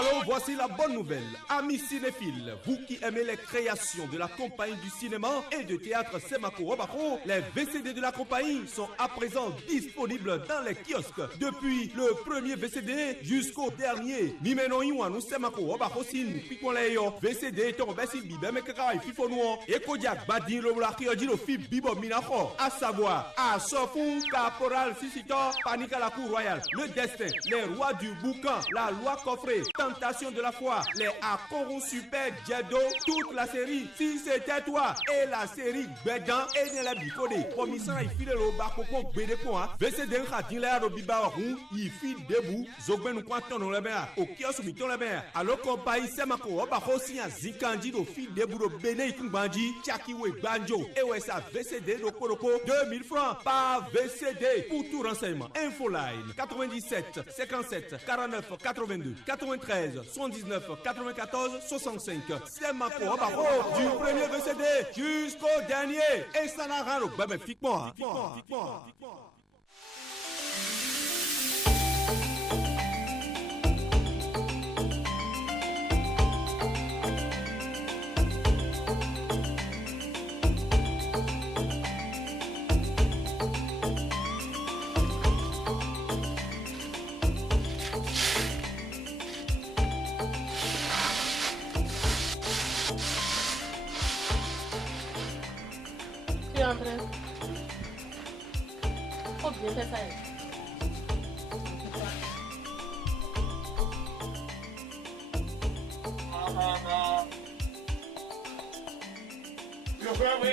alors voici la bonne nouvelle. Amis cinéphiles, vous qui aimez les créations de la compagnie du cinéma et de théâtre Semako Obako, les VCD de la compagnie sont à présent disponibles dans les kiosques. Depuis le premier VCD jusqu'au dernier. Mimeno Iwanu Semako Obako Sin, Pikonleyo, VCD ton Bessi Bibeme Kaka et Fifonuo, et Kodiak Badin Lola Kiojiro Fi Bibo Minako, à savoir, à Sofou, Caporal Sisito, Panique à la Cour Royale, Le Destin, Les Rois du Boucan, La Loi Coffré, Tentation de la Foi, Les Akoru Super Djedo, toute la série Si c'était toi et la série Bédan et Nela Bikode. Commissaire il file le bakoko Bédeko, VCD Khadila Robiba Roux, il file debout, Zogben ou Quanton dans le mer, au kiosque Miton le mer. Alors compagnie Semako Obako si un Zikandi au fil debout de Béné Kumbandi, Tchakiwe Banjo, et ouais ça VCD de Koroko, 2000 francs par VCD. Pour tout renseignement, Infoline 97 57 49 82 93 79 94 65. Semako Obako du premier VCD jusqu'au dernier. Et ça n'a rien au bébé fique-moi. André. Oh, bien fait ça. Le frère, oui,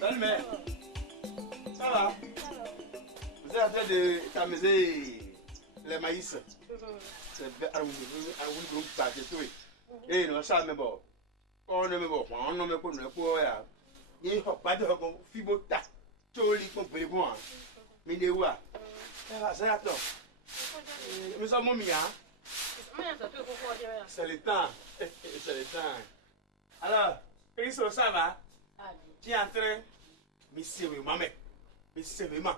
salut, mère. Ça va? Vous êtes en train de t'amuser les maïs. C'est un groupe de et non, ça, mais bon. On ne me voit pas, on ne me connaît pas. Il n'y a pas de fibota. Toli compris moi. Mais de quoi? C'est la top. Nous sommes mis, hein? C'est le temps. C'est le temps. Alors, Christo, ça va? Tu es en train? Mais sérieusement, mec. Mais sérieusement.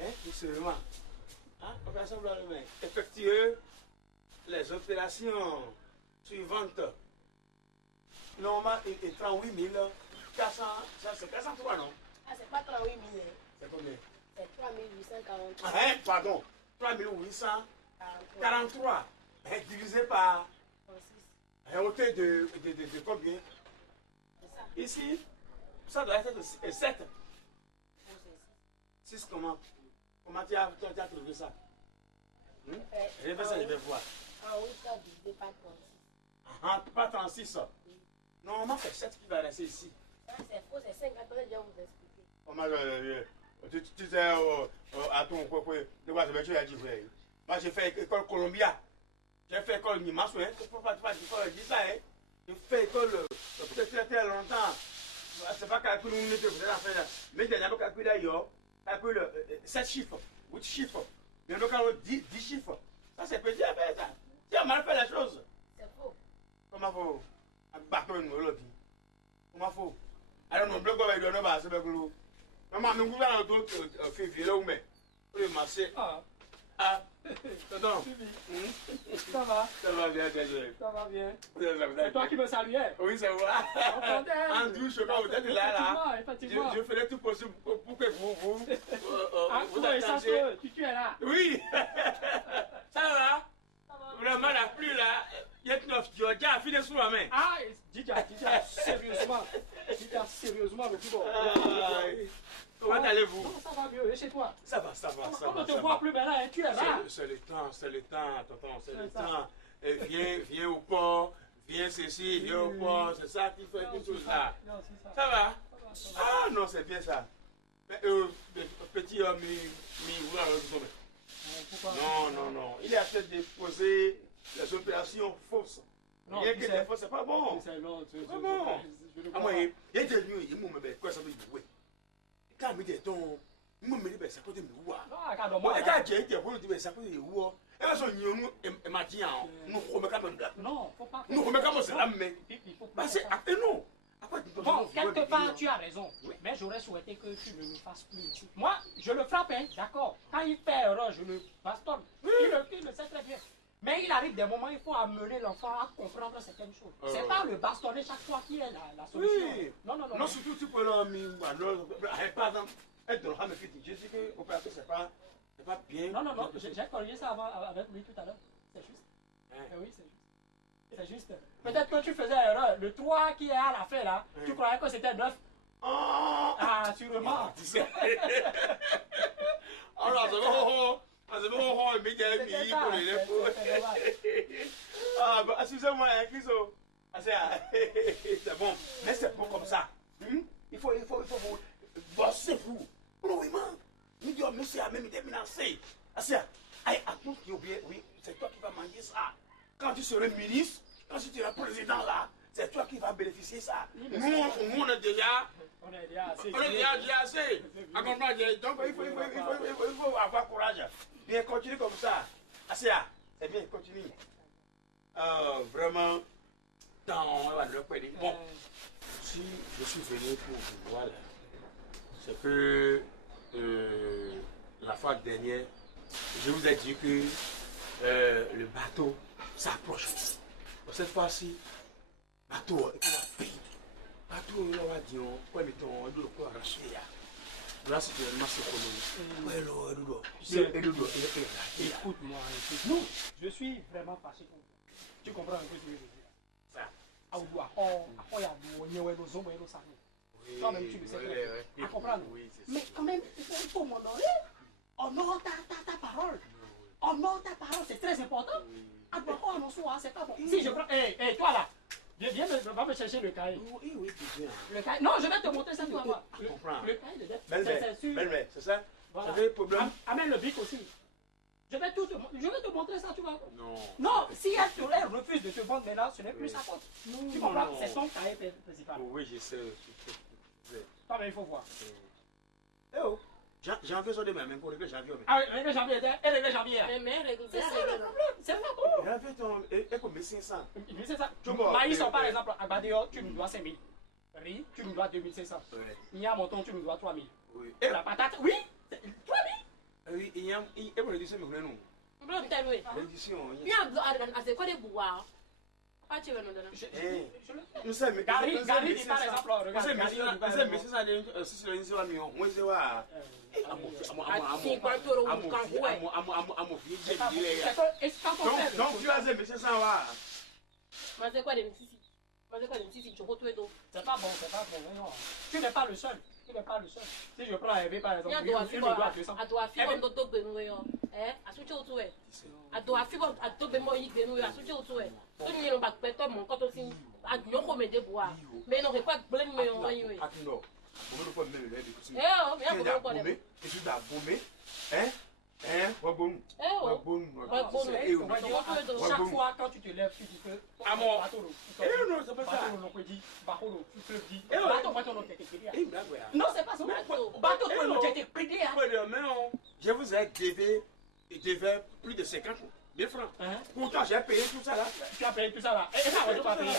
Hein? Mais sérieusement. Hein? Opération blanc de main. Effectuer les opérations suivantes. Normalement, il est 38 400, ça c'est 403, non? Ah, c'est pas 38 000. C'est combien? C'est 3843. Ah, hein, pardon, 3843. Divisé par 36. un hauteur de combien? C'est ça. Ici, ça doit être 7. 6 comment? Comment tu as trouvé ça? Je vais faire ça, je vais voir. Ah oui, ça divisé par 36. Ah, pas 36. Normalement, c'est 7 qui va rester ici. Ça, c'est faux, c'est 5. Attendez, je vais vous expliquer. Comment tu sais, à ton propre, de quoi je vais te dire. Moi, j'ai fait école Columbia. J'ai fait école Nimassou, hein. Tu ne peux pas dire ça, hein. J'ai fait école peut-être très longtemps. C'est pas calculer une minute, vous allez faire là. Mais il n'y a pas calculé d'ailleurs. Calcule 7 chiffres, 8 chiffres. Mais nous avons 10 chiffres. Ça, c'est petit à faire ça. Tu as mal fait la chose. C'est faux. Comment faut? Bateau nous le dit. Comment faut? Alors nous bloquons avec le nom à ce bloc. Maman, nous voulons un autre février là où mais. Le marché. Ah. Tonton. Ça va? Ça va bien, désolé. Ça va bien. C'est toi qui me saluais? Oui, c'est moi. Andrew, je crois que vous êtes là. Effectivement. Je ferai tout possible pour que vous attendiez. Tu es là. Oui. Ça va? Vraiment, la pluie là, il y a 9 Georgia, fini sous la main. Ah, Dija, sérieusement. Dija, sérieusement, le plus bon. Comment allez-vous? Ça va mieux, et chez toi? Ça va. On ne te voit plus maintenant, tu es là. C'est le temps, tonton, c'est le temps. Viens au port, viens ceci, viens au port, c'est ça qui fait tout ça. Ça va? Ah non, c'est bien ça. Petit homme, non. Il est en train de poser les opérations fausses. Rien que des fois, c'est pas bon. C'est pas bon. Ah, moi, il y a des nuits, il m'a dit, quoi ça veut dire? Quand il dit, il m'a dit, ça peut être mieux. Moi, quand j'ai été, il dit, ça peut être mieux. Et là, il m'a dit, nous remettons comme ça. Non, faut pas. Nous remettons comme ça, mais. Non. Après, Bon, quelque part, tu as raison. Mais j'aurais souhaité que tu ne le fasses plus ici. Moi, je le frappe, hein, d'accord. Quand il fait erreur, je le bastonne. Il le sait très bien. Mais il arrive des moments où il faut amener l'enfant à comprendre certaines choses. C'est pas le bastonner chaque fois qui est la solution. Oui. Non, non, non. Non, surtout, tu peux l'emmener. Par exemple, être dans le rame, je dis que l'opération, c'est pas bien. Non, non, non. J'ai corrigé ça avant, avec lui tout à l'heure. C'est juste. Oui, c'est juste. C'est juste. Peut-être que tu faisais erreur. Le 3 qui est à la fin là, tu croyais que c'était 9. Ah, sûrement. Alors, c'est bon. C'est bon, mais il y a un millier pour les lèvres. Ah, bah, excusez-moi, Christo. C'est bon, mais c'est pas comme ça. Il faut vous bosser vous. Non, oui, man. Il dit, monsieur, même il est menacé. À tout qui oublie, oui, c'est toi qui vas manger ça. Quand tu seras ministre, quand tu seras président là, c'est toi qui vas bénéficier ça. Nous, on est déjà. On est déjà assez. Donc, il faut avoir courage. Bien, continue comme ça. Asia, c'est bien, continue. Vraiment, bon, si je suis venu pour vous voir là, c'est que la fois dernière, je vous ai dit que le bateau s'approche. Cette fois-ci, bateau, bateau, il va dire, quoi, mettons, il doit arracher. Là, c'est une masse économique. Écoute-moi, écoute-moi. Je suis vraiment fâché contre toi. Tu comprends un peu ce que je veux dire? Ça. Toi-même, tu le sais très bien. À comprendre. Mais quand même, il faut m'honorer. Honore ta parole. Honore ta parole, c'est très important. C'est pas bon. Si je prends. Hé, toi là. Viens, va me chercher le cahier. Oui, bien. Le cahier. Non, je vais te montrer ça, tu vas voir. Le cahier de dette. C'est sûr. Belle, c'est ça? Voilà. Vous avez un problème? Amène le bic aussi. Je vais te montrer ça, tu vas voir. Non. Non, si elle refuse de te vendre maintenant, ce n'est plus sa faute. Tu comprends? C'est son cahier principal. Oui, je sais. Toi, mais il faut voir. Eh oh, j'ai envie de même pour régler janvier. Ah oui, régler janvier, elle régler janvier. Mais règle C'est ça le problème, c'est pas bon. Janvier, ton. Et comme 1500. Mais c'est ça. Maïs, par exemple, à Badéo, tu nous dois 5 000. Riz, tu nous dois 2500. Nia Monton, tu nous dois 3 000. Oui. Et la patate, oui, 3 000. Oui, il y a une édition, mais nous. L'édition. Il y a un quoi de bois. Pas tu veux nous donner. Nous sommes. Gary dit par exemple, regarde. Mais c'est ça, c'est le niveau à million. Moi, c'est quoi? Donc, tu as des messieurs sans voir. Mais c'est quoi des messieurs? C'est pas bon, non. Tu n'es pas le seul. Tu n'es pas le seul. Si je prends Hervé par exemple, il doit il me doit 200. A doit faire d'autres bénouilles. A souci au toué. A doit faire d'autres bénouilles. A souci au toué. Tout le monde va péter mon compte aussi. A non comme des bois. Mais non, pas de blême, mais on va y aller. On ne peut pas même le Eh oh, mais on va pas le. et tu dois bomber. Chaque fois quand tu te lèves, tu dis que. Non, c'est pas ça. Bateau, je vous ai dévé plus de 50 000 francs. Pourtant, j'ai payé tout ça là. Tu as payé tout ça là. Et ça, on va payer.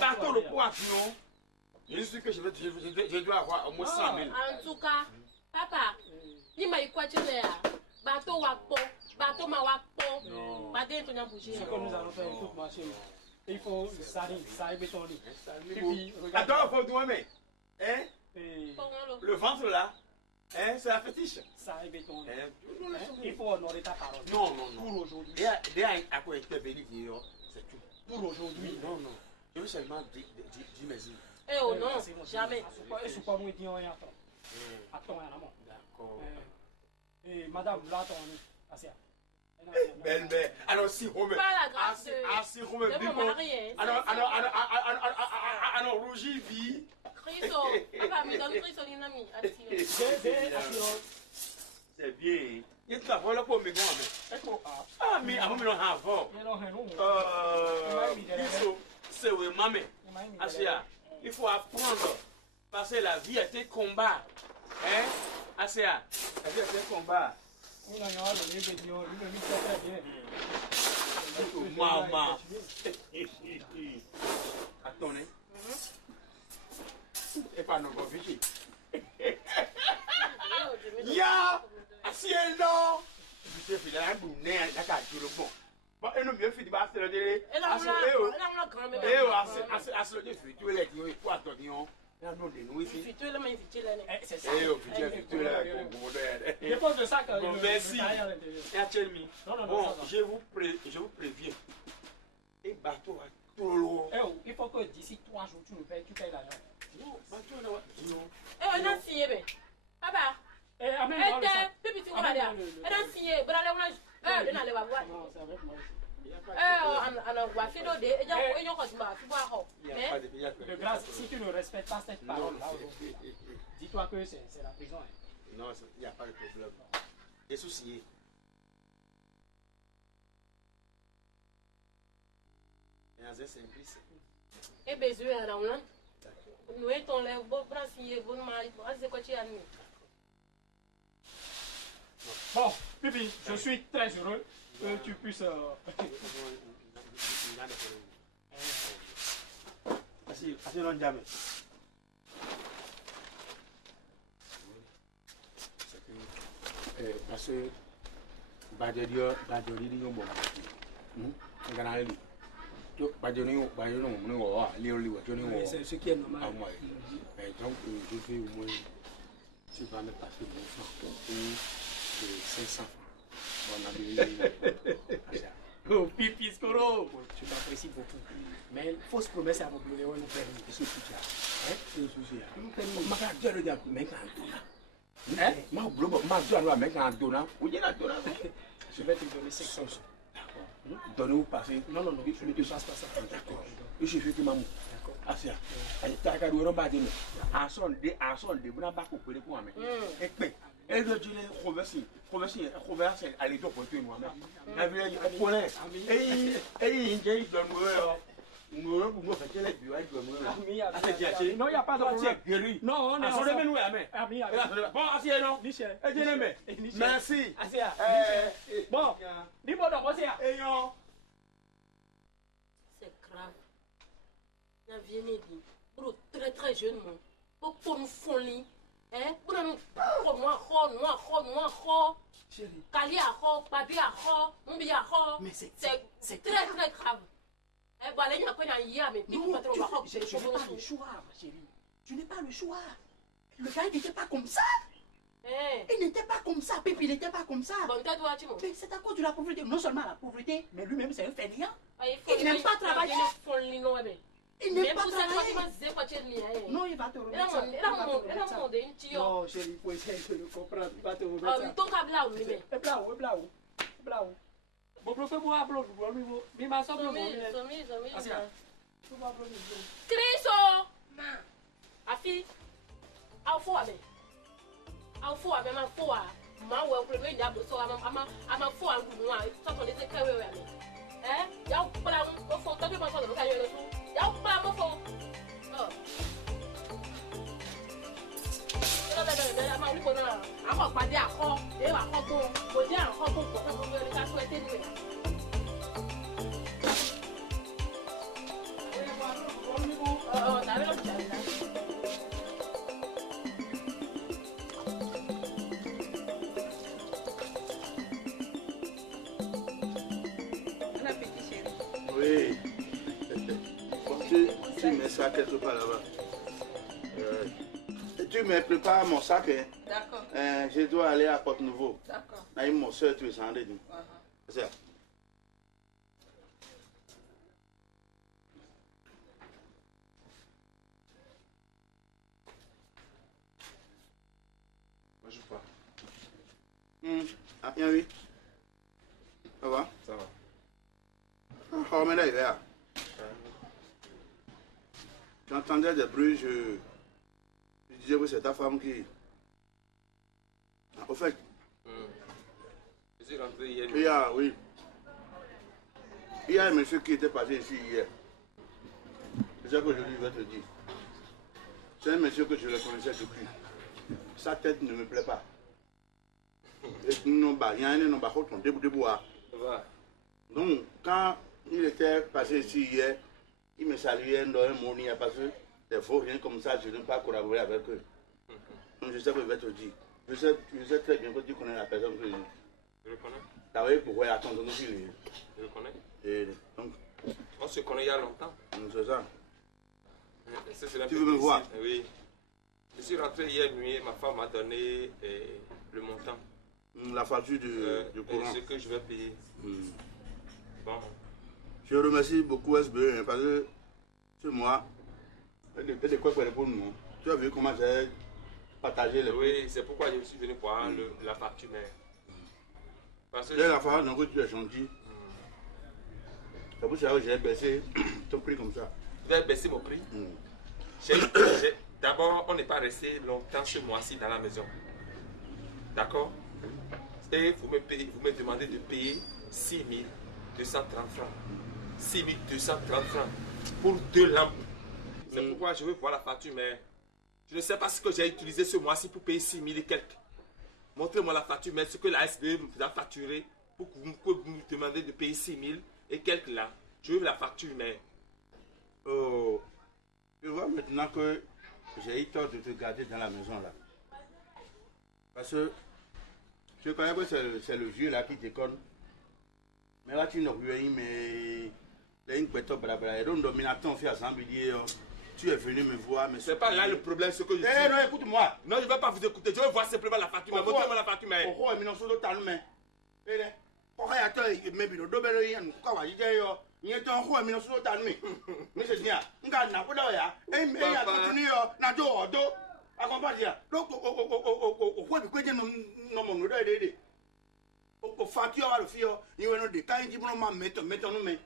Bateau, le poids, non. Je suis que je dois avoir au moins 100 000. En tout cas, papa, il m'a dit quoi tu es là? Bateau ma wakpo. Bateau est en bouger. Ce que nous allons faire, écoute ma chérie. Il faut ça bétonner. Et puis, attends, il faut douer, hein? Le Le ventre là, hein, c'est la fétiche. Ça est bétonné. Il faut honorer ta parole. Non. Pour aujourd'hui. Déjà, à quoi était béni, c'est tout. Pour aujourd'hui. Non. Je veux seulement dire merci. Eh oh non, jamais. Et c'est pas moi qui en attends. Attends, d'accord. Et madame, là, attends, Asia. Belle. Alors, si on me. Pas la grâce de. Si on me dit. Alors, rougis, vie. Christo, papa, me donne Christo, l'inami. C'est bien. Il te la voit là pour me gagner. Ah, mais avant, nous avons. C'est oui, maman. Asia, il faut apprendre. Parce que la vie est un combat. Hein? Asia, la vie est un combat. Maman. Attends, Et pas non confiché. Ya! Assieds non! Je te fais un bounet, la carte, le bon. Bon, et nous, mieux fait de battre le délai. Et là, on a grand même. Eh, assez le fait, tu es là, tu es quoi, toi, dis-on? Là, nous, nous, ici. Fitoué, là, mais fitoué, là. C'est ça. Eh, au futur, tu es là, bon, Je pense de ça que bon, merci. Bon, je vous préviens. Et bateau à tout l'eau. Il faut que d'ici 3 jours, tu payes l'argent. Non, bateau là, dis-nous. Eh, on a signé, ben. Papa. Eh, amène Eh, t'es, petit, on va dire. On a signé. Bon, allez, on a. Eh, on a les voir. Non, c'est avec moi ici. On a voir. Fais l'eau de. Et j'en crois que tu m'as fait voir. De grâce, si tu ne respectes pas cette parole-là, dis-toi que c'est la prison. Non, il n'y a pas de problème. Et souci. C'est simple. Eh, ben, je vais à la route. Nous étions là, bon, signé, bon, mari. C'est quoi tu as mis? Bon, Pipi, je suis très heureux que tu puisses. Assis non jamais. Parce que Badjori dit bon. C'est ce qui est normal. Donc, je fais au moins, tu vas me passer mon franc ou 500 francs. Oh, Pipi Scoro, je t'apprécie beaucoup. Mais fausse promesse à mon bureau, nous permet. C'est ce que tu as. C'est ce que tu as. Nous permet. Je vais te donner 500. Donne-nous passer. Non, je ne te passe pas ça. D'accord. Je suis fait que maman. D'accord. Asia. Elle t'a qu'à nous rebattre. À son dé, vous n'avez pas coupé pour moi. Et puis, elle doit dire converser, aller pour toi moi. La vie est collée. Et il donne nous faire les bureaux, Non, il n'y a pas de problème. Non, on est ensemble. Bon, Asia, non. Merci. Bon, dis-moi donc, C'est grave. Il vient dit, pour très très jeune, pour nous folie, pour nous noir, Kali à papi à Mumbi à mais c'est très très grave. Bon, allez, il y a quoi hier, mais je n'ai pas le choix, ma chérie. Je n'ai pas le choix. Le gars n'était pas comme ça. Il n'était pas comme ça, Pépi, il n'était pas comme ça. Bon, mais c'est à cause de la pauvreté. Non seulement la pauvreté, mais lui-même c'est un fainéant. Il n'aime pas travailler. Il n'aime pas travailler. Non, il va te remettre ça. Non, chérie, il faut essayer de le comprendre. Il va te remettre ça. Oui. Tu mets ça quelque part là-bas. Tu me prépares mon sac. Hein? D'accord. Je dois aller à Porte-Nouveau. D'accord. Là, mon soeur, tu es sans dédit. C'est ça. Moi, je pars. Ah, bien oui. Ça va? Ça va. Oh, mais là, il est là. J'entendais des bruits, je disais que c'est ta femme qui... Au fait... Je suis rentré hier. Oui. Il y a un monsieur qui était passé ici hier. C'est ça que je lui vais te dire. C'est un monsieur que je le connaissais depuis. Sa tête ne me plaît pas. Donc, quand il était passé ici hier, il me saluait dans un mot, parce que des vauriens comme ça, je ne peux pas collaborer avec eux. Donc je sais que je vais te dire. Je sais très bien que tu connais la personne que Je le connais. tu avais pour attendre nous aussi. Je le connais. Et donc, On se connaît il y a longtemps. c'est ça. C'est un Tu peu veux me difficile. voir? Oui. Je suis rentré hier nuit, ma femme m'a donné le montant. La facture du courant. Ce que je vais payer. Bon. Je remercie beaucoup SBE parce que ce mois, il y a des quoi pour nous. Tu as vu comment j'ai partagé les Oui, c'est pourquoi je suis venu voir la facture. Mais... Parce que j'ai la façon dont tu es gentil. C'est pour ça que j'ai baissé ton prix comme ça. je vais baisser mon prix. D'abord, on n'est pas resté longtemps ce mois-ci dans la maison. D'accord? Et vous me demandez de payer 6 230 francs. 6 230 francs pour 2 lampes. C'est pourquoi je veux voir la facture, mais je ne sais pas ce que j'ai utilisé ce mois-ci pour payer 6 000 et quelques. Montrez-moi la facture, mais ce que la SBE vous a facturé pour que vous me demandez de payer 6 000 et quelques là. Je veux la facture, mais... Oh, tu vois maintenant que j'ai eu tort de te garder dans la maison là. Parce que je croyais que c'est le vieux là qui déconne. Mais là tu n'as rien, mais là il peut blabla. Et donc dominateur fait à Zambie. Tu es venu me voir, mais C'est pas là le problème, ce que je dis. Eh non, écoute-moi. Non, je ne vais pas vous écouter. Je veux voir simplement la facture. Montrez-moi la facture, mais... Pourquoi il m'a dit mais pourquoi il m'a dit pourquoi il m'a dit il y a un roi, mais non, c'est pas mais c'est bien. On a n'a pas d'ailleurs. Et il y a continué na do do. Accompagner. Donc au quoi de quoi non mon no de. Au facture à le fio, il y a des quand il dit bon mettre nous mais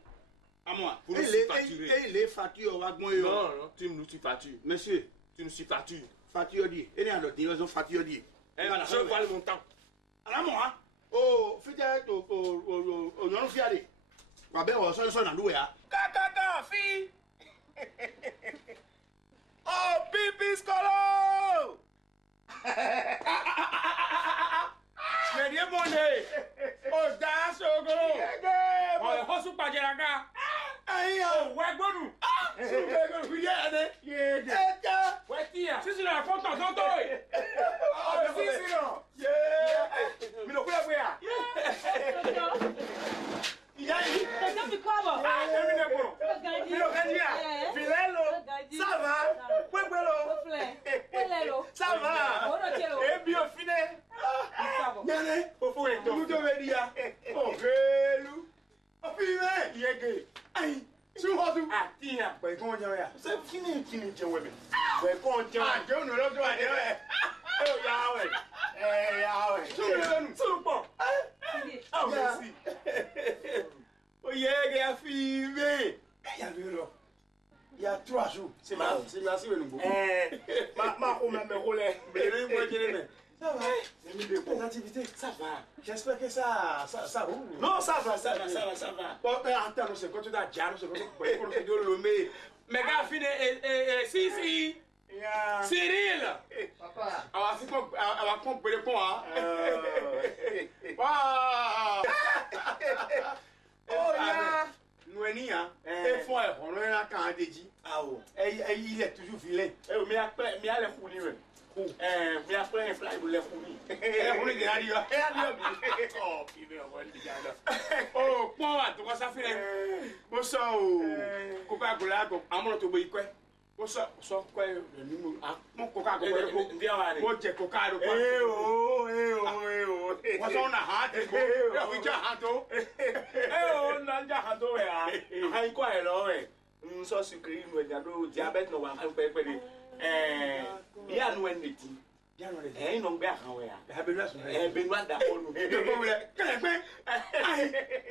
à moi. Pour nous facturer. Et les factures va moi. Non, non, tu nous factures. Monsieur, tu nous factures. Facture dit. Et il y a d'autres ils ont facture dit. Je vois le montant. À moi. Oh, fidèle au non fiadé. Wa be wo so na duwe ya. Kaka fi. Oh, pipi skolo. Mais Dieu mon Dieu. Oh, da sogo. Oh, hosu pajeraga. Ayi Oh, ouais gbonu. Sugo fi ya de. Ye de. Eta. Ouais tia. Si la fonte en to. Oh, si no. Yeah. Mi lo kula kwe ya. Ça va. Et bien fini. Yane, au fond, nous devons dire. Oh, Velu. Oh, fini. Yege. Aïe. Sur Hodou. Ah, tiens, ouais, comment dire ya? C'est fini, fini, tiens, ouais. Ouais, comment dire? Ah, Dieu, nous l'autre, ouais. Oh, Yahweh. Eh, Yahweh. Sur le pont. Ah, merci. Oh, Yege a fini. Il y a vu là. Il y a 3 jours. C'est merci, nous. Ma me roule. Ça va. Les activités, ça va. J'espère que ça roule. Non, ça va. Bon, attends, c'est quand tu as déjà, c'est quand tu dois le mettre. Mais gars, fini, si. Cyril. Papa. Elle va comprendre pour moi. Oh, yeah. Nous, hein. Et faut, on est là quand on dit. Ah, oh. Et il est toujours vilain. Mais après, il y a les foulis. Mais après, il fly pour les foulis. On est déjà dit. Oh, putain, on va le dire là. Oh, quoi, tu vois ça fait. Bon, ça, Coca-Cola, à mon auto, quoi. Bon, ça, quoi, le numéro. Mon Coca-Cola, mon Coca-Cola. Eh, oh. What's on the heart? We just handle. Oh, Nanja handle. I quite a lot. So, sucree, when you do diabetes, no one can pay for it. Bien, when the tea. Ain't no back away. Have been one that one.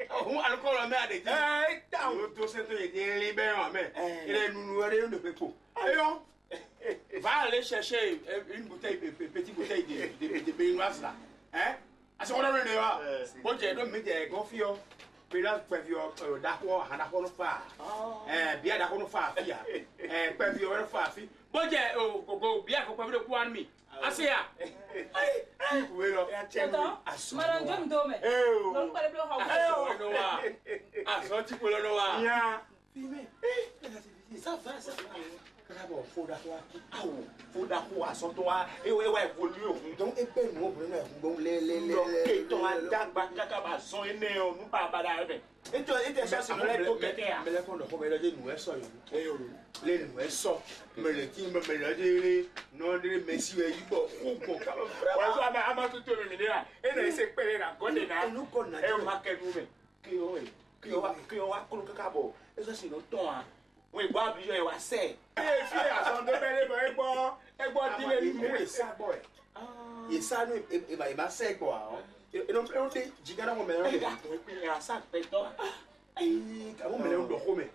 Who are calling me? Hey, down to send to a daily bear on me. And then people. Va aller chercher une bouteille, petite bouteille de baignoise là. Hein? À ce moment-là, on va. Bon, j'ai donné des gonfio. Puis là, je peux d'accord, on a qu'on fait. Bien d'accord, on fait. Puis on fait. Bon, j'ai bien qu'on peut le pouvoir mi. Assez à. Oui, là. Madame John Dome. Non, pas le bloc. Ah, sorti pour le noir. Ça va. D'abord, faut d'accord. Ah oui, faut d'accord à son toit. Et ouais, évoluer. Donc, et ben, nous, bon, les. Donc, d'agba, kakaba, son aîné, nous pas d'arrêt. Et toi, et ça, c'est le tout que t'es. Mais là, qu'on a dit, nous, ça, les nous, ça. Mais le team, mais le non, les messieurs, ils vont. Ouais, ça, mais avant tout, et là, c'est pas là, Gondena, nous, qu'on a. Et on va que nous, qui va colocar cabo. Et ça, c'est notre temps. Oui, bois, puis je vais c'est. Et puis, à son demeure, et bois, dis-le, ça, boy. Et ça, il m'a c'est quoi. Et non, on dit, j'ai gagné mon meilleur. Et ça, péton. Et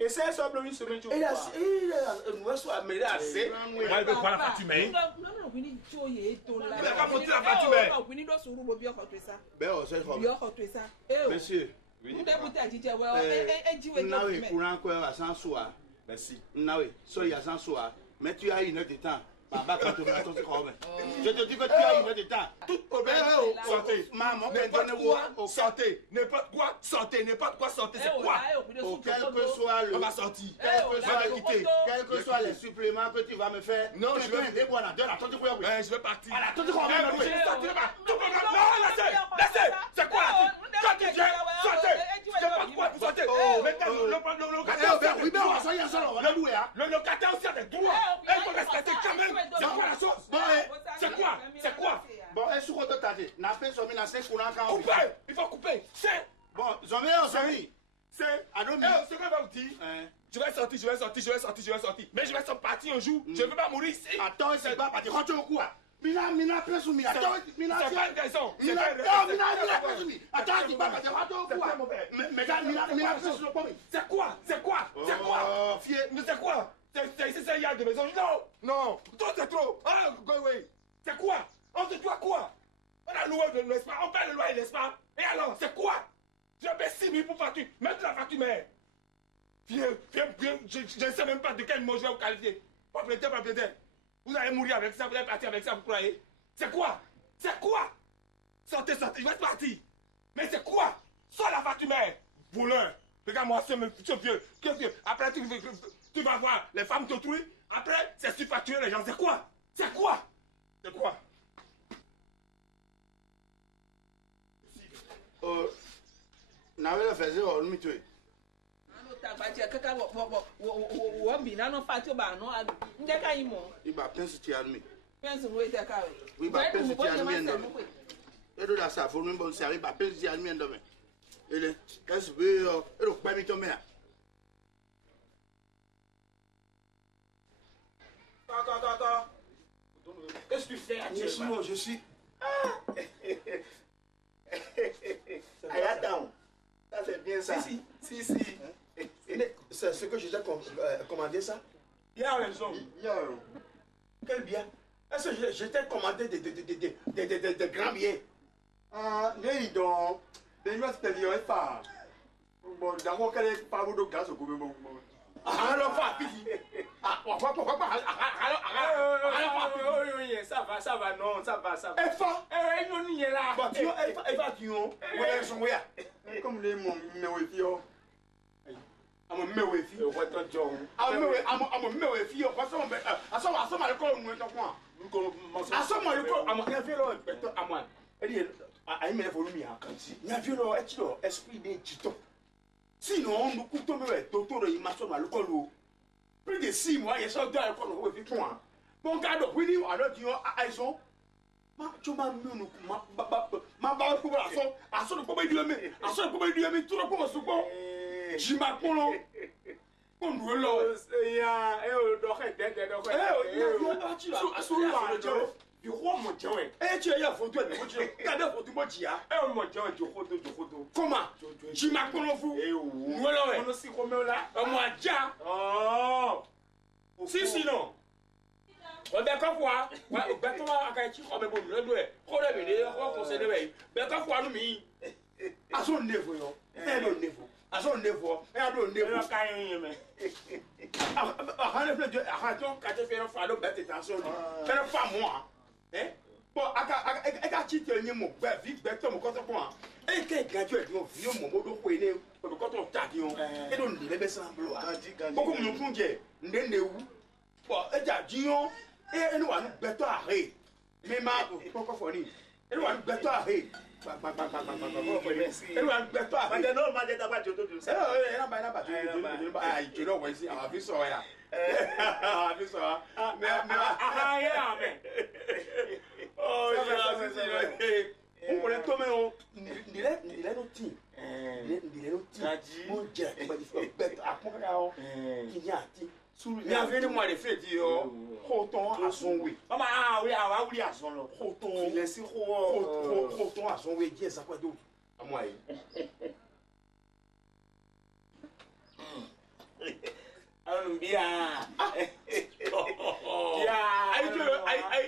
c'est ça, le semaine. Et là, nous sommes mêlés assez. Moi, je veux prendre la facture, mais. Non, we need to you to la. Mais pas monter la facture, mais. We need to room bien contre ça. Ben, on sait quoi. Bien contre ça. Monsieur. Nous débouter à dire, ouais, dis-moi. Non, oui, courant quoi, à 100 soirs. Merci. Non, oui, ça, il y a 100 soirs. Mais tu as une heure de temps. Je te dis que tu as une heure de temps. Tout problème, santé. Maman, santé. N'importe quoi, santé. N'importe quoi, santé. C'est quoi? Quel que soit le. On va sortir. Quel que soit les suppléments que tu vas me faire. Non, je vais. Je vais partir. Je vais sortir là-bas. Non, laissez. C'est quoi? Quand tu viens, sortez. Je sais pas quoi vous sortez. Le locataire aussi a des droits. Il faut respecter quand même. C'est quoi la chose? C'est quoi? Bon, est-ce que tu as dit? N'a pas sommet dans 5 courants quand on couper. Il faut couper. C'est. Bon, zombie, on s'en dit. C'est. Ce que je vais vous dire. Je vais sortir. Mais je vais sortir un jour. Je ne veux pas mourir ici. Attends, c'est pas parti. Rentre au quoi? Mina, presse ou Mina? Attends, Mina, c'est pas une raison. Mina, presse ou Mina? Attends, tu vas partir. Rentre au quoi? Mais, Mina, presse ou Mina? C'est quoi? C'est quoi? Mais c'est quoi? C'est ici, c'est yard de maison. Non, toi c'est trop. Ah, go away. C'est quoi? On te doit quoi? On a loué de l'espace, on paie le loyer de l'espace. Et alors, c'est quoi? Je paie 6 000 pour facture. Même la facture, mais. Viens, je ne sais même pas de quel mot je vais vous qualifier. Propriétaire. Vous allez mourir avec ça, vous allez partir avec ça, vous croyez? C'est quoi? Sortez, je vais partir. Mais c'est quoi? Sors la facture, mais. Voleur. Regarde-moi, ce vieux. Après, tu vas voir les femmes d'autrui. Après, c'est surfacturer les gens. C'est quoi? N'avez fait ça, on m'y tue. Il va penser que tu as admis. Oui, bah, penser que tu as admis. Et de la ça, il faut même bon servir, bah, penser que tu as admis. Et le, qu'est-ce que tu veux, et le pas mis ton mère. Attends. Qu'est-ce que tu fais? Je suis. Attends. Ça, c'est bien ça. Si. C'est ce que je t'ai commandé, ça? Il a raison. Quel bien? Est-ce que je t'ai commandé des grands billets? Donc, les gens se disent pas. Bon, d'abord, quel est pas vous de gaz au gouvernement? Alors, pas pourquoi pas? Ça va, non, ça va. Non, n'y est là. Comme les mon méwéfio. I'm a méwéfio. What a job. I'm a méwéfio. Sinon, nous coûtons le maçon à l'école. Plus de 6 mois, il y a ça dans l'école. Bon, garde, oui, alors tu as raison. Tu m'as mis ma barre pour la son. À son premier dieu, à son premier dieu, tout le monde se bon. J'y m'appelle. On nous l'a. Du roi mon dieu. Eh, tu as eu un photo de mon dieu. Regardez votre photo, tu as. Eh, mon dieu, du photo. Comment? J'y m'appelle vous. Nous là, on aussi comme là. Moi, déjà. Oh. Si, non. On va quoi? Ouais, on va à qui comme bon, le doigt. On va venir, on va considérer. Ben quand quoi nous mi? À son niveau, yo. À son niveau. Arrêtons quand tu fais un fardeau, ben t'es attention. Fais pas moi. Hein? Bon, à qui tu es mon bête, vite, bête, mon compte point. Et quel gars tu es, vieux, mon mot de couiner, pour le compte taguillon. Et donc, il est baissé en bleu. Beaucoup de monde, n'est où? Bon, et t'as dit, et nous allons bêter à ré. Mais ma, pourquoi faut ni? Et nous allons bêter à ré. Et nous allons bêter à ré. Maintenant, ma tête à pas de tout ça. Eh, là, là, ah, tu l'as voici, on a vu ça, là. On a vu ça. Mais, oh, on connaît tout, mais on est nos teams. Il est nos teams. Mon Dieu, il va dire bête à quoi qu'il y a dit. Il y a venu moi les faits dire Roton à son oui. Maman, ah oui, ah oui, à son là. Roton, laissez Roton à son oui, dis ça quoi d'autre. À moi. Alors bien. Aïe,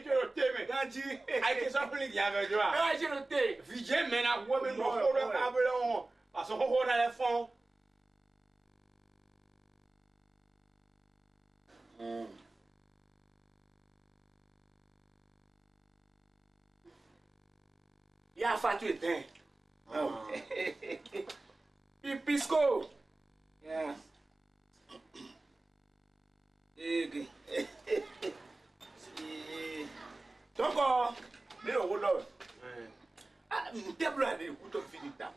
tu le thème. Ganji. Aïe, tu s'en plaît, il y avait toi. Aïe, je le thé. Vijay, mais la voix, mais nous, on le câble, parce qu'on a les fonds. Il y a Fatou éteint. Pisco. Yeah. Donc, il est au rôle. Ah, il est blanc, il est au couteau finita.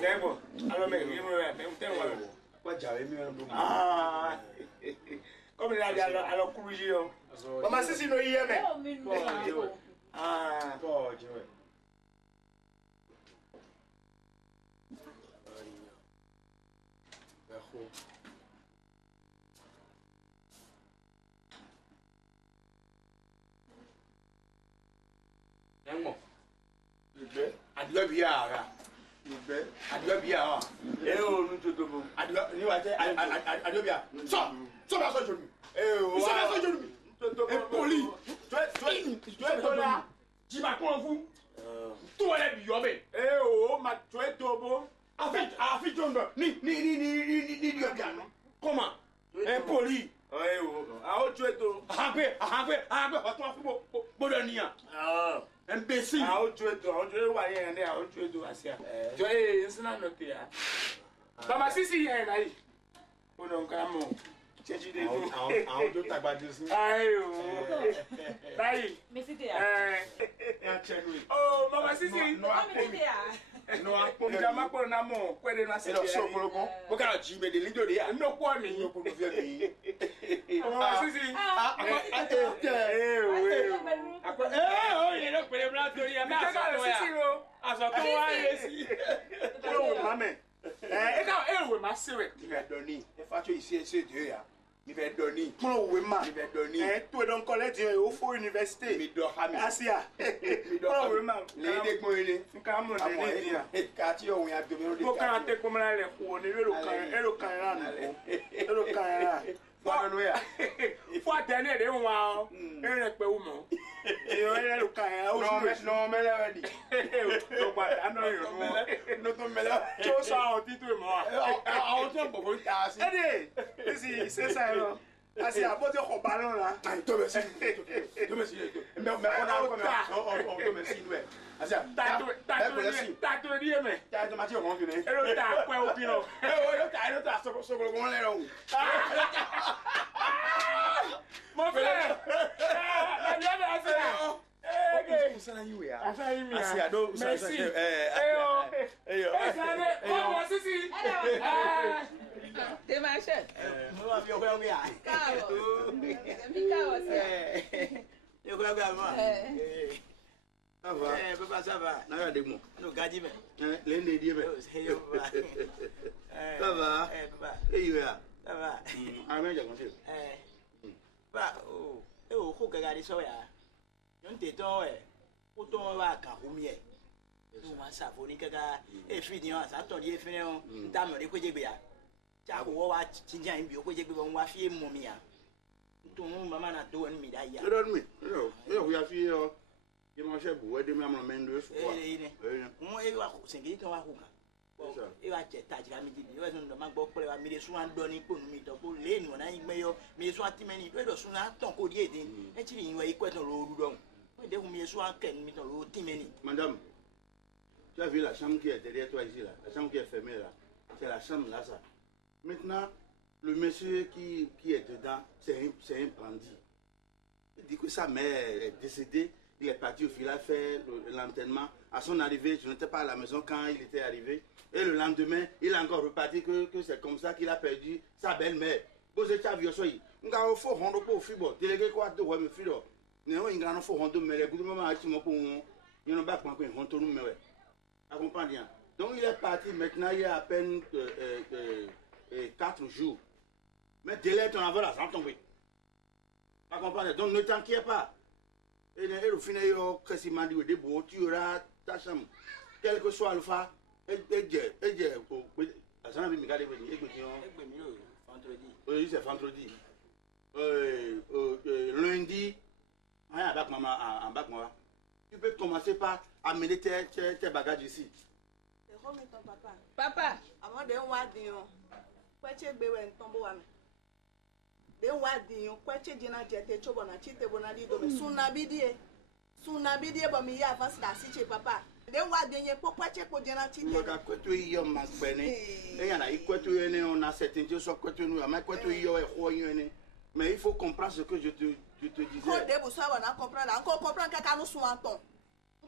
D'accord. Alors, mais il me Quoi, j'avais mis un peu. ah, comme il a dit à l'occlusion. Maman, si nous y aimons. Ah, Oh, Dieu. Adieu bien, adieu bien. et on nous te demande. Adieu bien. Sors la soirée aujourd'hui. Sors la soirée aujourd'hui. Impoli. Tu es là. Tu vas quoi vous? Tout est bien, mais. Eh oh, ma tu es tobo. Afin, John, ni Dieu bien. Comment? Impoli. Eh oh, ah tu es tobo. Ah. Imbécile. Ah tu es tobo, tu es voyé ndé, ah tu es tobo asia. Tu es insana noté ah. Mama sisi yé na yi. O non kamo. Cheji de nous. Ah, on doit t'abattre. Aïe oh. Naï. Mais c'était à. Oh, maman sisi. Non, Non, jama ko na mo, ko de na se. c'est le colocon. Pourquoi tu mets des leaders là? No ko ni. Maman sisi. Oh, il est là pour les blancs, il y a Mama sisi lo. un peu ici. Oh, maman. Eh, quand eh we ma sewe. Il va donner. Il faut que ici, c'est Dieu. Il va donner. Comment we ma? Il va donner. Eh, toi donc collège au faux université. Il doit ramener. Asia. Comment we ma? Les décollés. Nkammo de dia. Quartier où il y a deux Ko kan te comme la le ko ni le kan la no. Le kan la. Faut dernier de wa. E pe wo mo. E o le kan la o su. Non, mais là, dit. Donc ano yo no. Non, non, mais là. Cho sa o titu mo. On tient pour vous tasser. Ede, si c'est ça là. Asi abote ko ballon là. Toi, merci. Toi, merci. Mais on a comme on te merci, ouais. Asia, Tato di me. t'as de matière, on vient. E lo ta pe o pino. T'as ce qu'on est là. Mon frère. La bien Asia. On s'en a eu, hein. Asia mi. Asia, donc, merci. T'es ma chère. Ça va. Papa, ça va. Non, regardez moi. Nous gardons. Les ladies, ça va. Papa, Et il va. ça va. Ah, mais j'ai compris. Papa, oh, oh, faut que regarder ça, ya. Nous t'étons, autant va caroumier. Nous, ma savoni, gaga, et fini, ça t'en dit, fini, t'as me découvert bien. T'as quoi, tu tiens un bio, que j'ai besoin de ma fille, mon mia. Tout le monde, maman, a tout un médaille. Je donne, mais. Je vais faire. Je mange pour aider ma maman de fois. Moi, il va c'est qui va il va jeter à midi. Il va nous demander pour les midi souvent donner pour nous mettre pour les nous on a meilleur mais soit timeni il doit souvent ton collier et tu il va y quoi dans le donc de vous mieux soit ken mettre le timeni. Madame, tu as vu la chambre qui est derrière toi ici là, la chambre qui est fermée là. C'est la chambre là ça. Maintenant, Le monsieur qui est dedans, c'est un bandit. Il dit que sa mère est décédée. Il est parti au village faire l'enterrement. À son arrivée, je n'étais pas à la maison quand il était arrivé. Et le lendemain, il a encore reparti que c'est comme ça qu'il a perdu sa belle-mère. Vous êtes à Viosoy. On a fait rendre pour fibre. Délégué quoi de me fibre. Nous avons fait rendre mais les gouvernements a dit pour nous. Ils n'ont pas compris. On tourne mais ouais. À comprendre bien. Donc il est parti. Maintenant, il y a à peine 4 jours. Mais délai ton avant la sans tomber. À comprendre. Donc ne t'inquiète pas. Et le final, il m'a dit tu auras ta chambre. Quel que soit le fait. Oui, c'est vendredi. Lundi, tu peux commencer par amener tes bagages ici. Papa. Avant de voir Dion, quoi tu es béouin tombeau à de voir Dion, quoi tu es dîner jeté chobona chite bonadi domi sunabidie bon mi avance la si papa. De voir Dion, pourquoi tu es pour dîner chite? Quoi tu es yom masbene? Et y en a quoi tu es on a certaines choses sur quoi tu nous mais quoi tu es yo et mais il faut comprendre ce que je te disais. Quand de vous savez on comprendre encore comprendre que nous sommes en temps.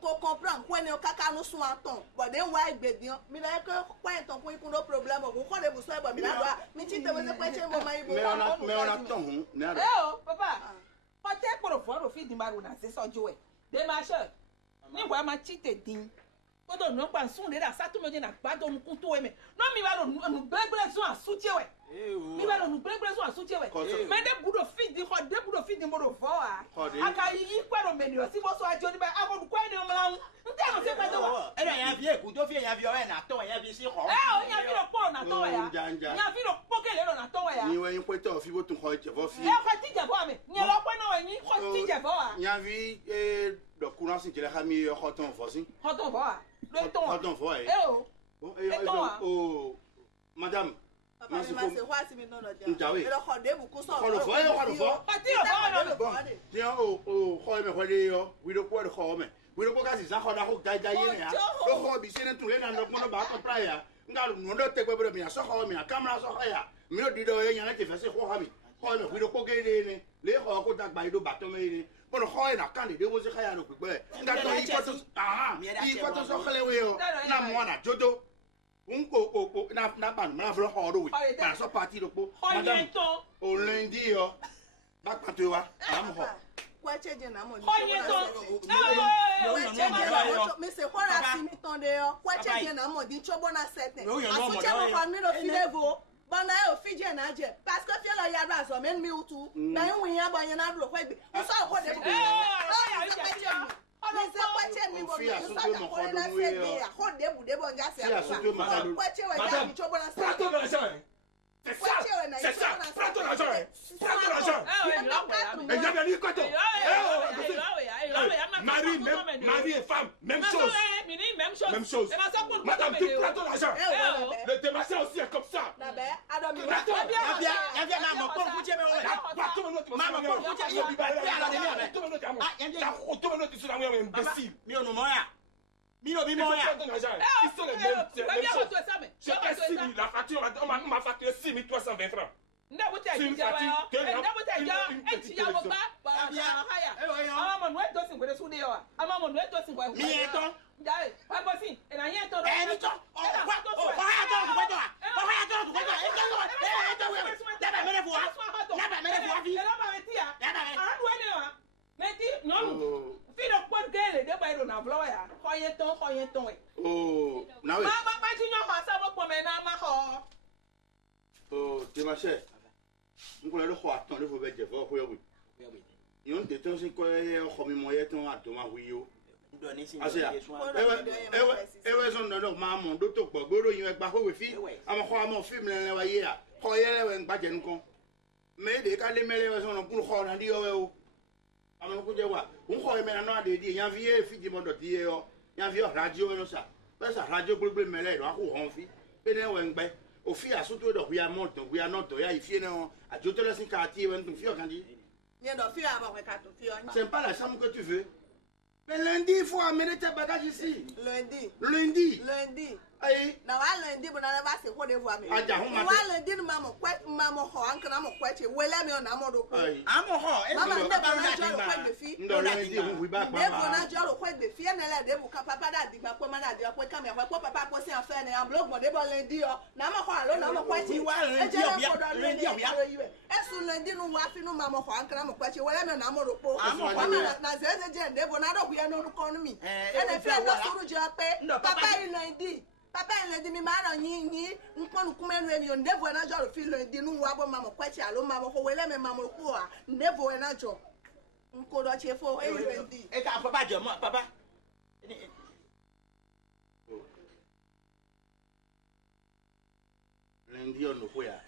On comprend quoi ne kaka nous sommes en temps. Bon de voir Dion, mais là que quoi ton point pour nos problèmes on connaît vous savez bon là mais tu te veux quoi tu mais on attend oh papa. Pas te pour voir au fil du maruna c'est ça jouer. Des marcheurs. Ni wa ma chite din. Odo no pa sun de da sa tu me de na gbado nu kun to me. No mi ba no bregbere so asutie we. Mi ba no bregbere so asutie we. Me de budo feed di ho de budo feed di mo do fo a. Aka yi kwaro me ni o si bo so ajo ni ba ago kwa ni o mla un. Nte no se pa do wa. E ya vie ku do vie ya vie o na to ya vie si ho. O ya vie lo po na to ya. Ya vie lo po ke le lo na to ya. Ni we ko to fi bo tun ho je vo fi. E ko ti je bo ame. Ni lo po na yin ko ti je bo a. Ni vie le courant si je la xami hoton fo si. Hoton bo a. Le ton. Hoton fo e. Oh. Oh madame. Papa mi ma se wa si mi no lo je. Njawe. E lo ko de bu ku so. Ko lo fo e ko lo fo. Pati lo fo no. Tiens ko me ko de yo. Wi do ko de ko me. Wi do ko ka si sa ko da ko dai dai ye ya. Lo ko bi se ne tu le na no mo ba ko pra ya. Nga no do te ko be mi so ko mi camera so ko ya. Mi no di do ye yan te fe se ko ha mi. Ko me wi do ko ge de ni. Le ko ko da gba do ba to me ni. Ko no ko na kan de wo se ka ya no pe. Nga to yi ko to yi ko to so khale we yo. Na mo na jojo. Unko na ban na flo ho do we. Na so party do po. Madame. O lundi yo. Ba pato wa. Am ho. Quoi tu es na mo ni. Mais c'est quoi la si mi ton de yo. Quoi tu es na mo di chobo na certain. Asuche mo fa mi lo filevo. Bona e o fije na je parce que fie lo ya ra so men mi utu. Na yin wi ya bo yin na bro kwa gbe. O so ko de bu. Mais c'est quoi tu es mi bo. So ta ko na se de ko de bu de bo nja se. Quoi tu es wa di chobo na certain. C'est ça, prends ton argent, prends ton argent. Et il y a des côtés. Mari et femme, même chose. Même chose. Madame, tu prends ton argent. Le démarché aussi est comme ça. Ils sont les mêmes. Je paie 6 000, la facture, on m'a facturé 6 320 francs. C'est une facture que oh, now oh, tu m'as on le roi, ton le faut dire, oui. Il y a des temps, c'est quoi, comme moyen ton à Thomas Rio. Maman, d'autres pas, il y a pas de fille, à mon film, la voyez, croyez-le, pas de con. Mais des cas, les mêlés sont pour le roi, on dit, oh, à mon coup de voix, on croit maintenant des il y a un vieux fille du monde, il y a un vieux radio, ça. Ça, radio pour le mêlé, on fait, et là, on va. Au fil à surtout de rien monte, donc rien non, il fait non, à tout le monde quartier, on te fait quand dit. C'est pas la chambre que tu veux. Mais lundi, il faut amener tes bagages ici. Lundi. Lundi. Aïe. Na wa lundi bo na ba se ko de voix me. Aja ho ma. Wa lundi no mama kwet mama ho anka na mo kwet wele me na mo do ko. Amo ho. Mama nde bo na joro kwet be fi. Ndo lundi hu wi ba pa. Nde bo na joro kwet be fi na le de bu ka papa da di ba ko ma da di ko ka me ko papa ko se afa na blog mo de bo lundi o. Na ma ho alo na mo kwet. Lundi obia. Esu lundi no wa fi no mama ho anka na mo kwet wele me na mo do ko. Mama na zeze je nde bo na do ku ya no ko no mi. Ene fe no suru je pe. Papa lundi. Papa lundi mi ma na yin nkonu kuma enu emi o ndevo na jo fi lundi nu wa bo mama kwachi alo mama ho wele me mama ku a ndevo na jo nko do chefo e lundi E ka papa jo mo papa. Lundi on no ko ya.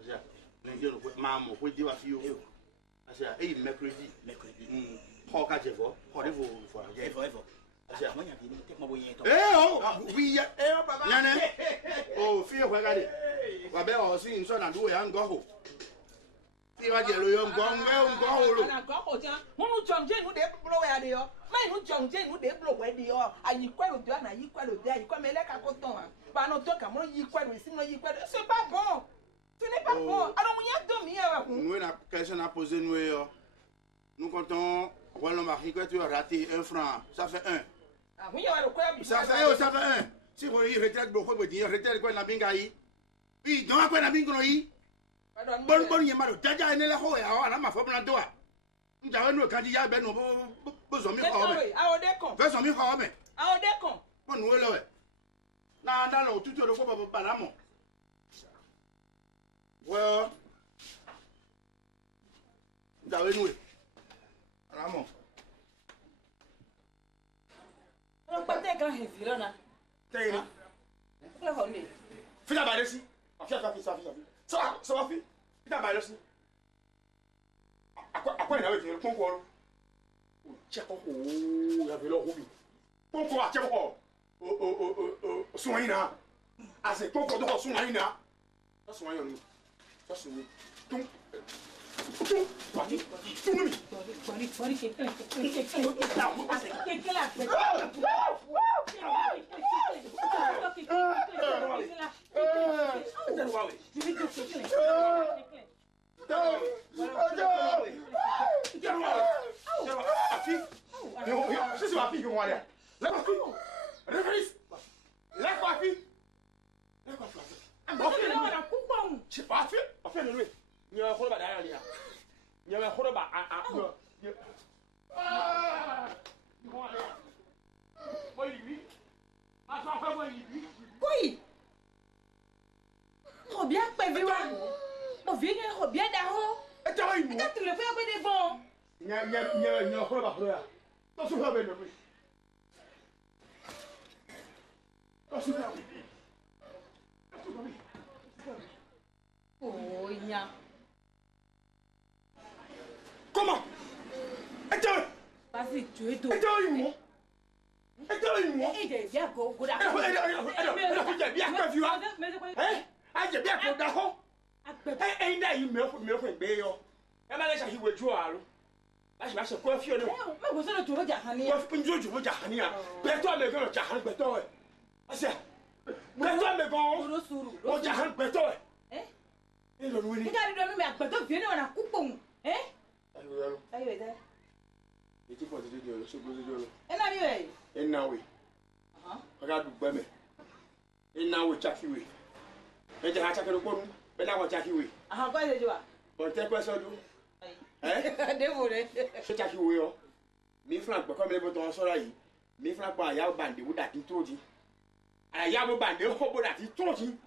Asia, lundi on no ko mama ko di wa fi o. Asia, mercredi. Ho ka chefo, ho de vo ya. Evo. Asia, mo nya bi ni te mo bo yen to. Oui ya. Papa. Nyane. Oh, fi ho ga de. Wa be o si nso na do ya ngo ho. Ti wa je lo yo ngo ho lo. Na go ho tia. Hunu jonje nu de blow ya de yo. Mai nu jonje nu de blow we de yo. Ayi kwelo do na yi kwelo de ayi kwa mele ka ko ton wa. Ba no to ka mo yi kwelo si no yi kwelo. C'est pas bon. Ce n'est pas bon. Alors on y a dormi ya wa. Nous na question à poser nous yo. Nous comptons voilà mari que tu as raté 1 franc, ça fait 1. Ah oui, ya ko ya bi. Ça fait 1. Si vous y retraite beaucoup de dire retraite quoi na binga yi. Oui, donc quoi na binga no yi. Bon yema do jaja ene le ho ya na ma fo blan do a. Nja we no kan di ya be no bo so mi ho me. A o de kon. Fe so mi ho me. A o de kon. Mo nu we lo we. Na lo tutu do ko ba la mo. Well, nja we nu we. La mo. On peut te quand je vire là. Tayina. Le honne. Fila ba lesi. Afia ka fi sa fi. Ça va fi. Fila ba lesi. Akwa na we fi kon ko. Che ko ko ya ve lo ho bi. Kon ko a che ko. Suwan ina. Ase kon ko do ko suwan ina. Ça suwan yo ni. Ça suwan. Tum. Pati. Tum mi. Pari que Oui. Bien prévu. Mon vieux est bien d'arro. Et tu le fais des bons. Oh, il y a. Comment? Vas-y, tu es tout. Et Il est bien go. Aje bi akoda ho. Nda yi me ko gbe yo. E ma le sha hiwe ju aro. Ba se ko fi o ni. Me go so to ja hani. Ko fi njo ju ja hani a. Be to me go ja hani be to e. Ase. Be to me go. Ro suru. O ja hani be to e. E lo ni. Nga ri do me agbeto vie ni wana kupon. Ayo ede. Eti po ti di o so go di o. E na mi we. E na we. Aga du gbe me. E na we chakiwe. E je ha chakero ko nu. Be na wo chakiwe. Aha ko se jiwa. Bon te ko so du. De vore. Se chakiwe yo. Mi flan gbe ko me bo ton so ra yi. Mi flan pa ya bande wo da ti toji. Aya bo bande ho bo da ti toji.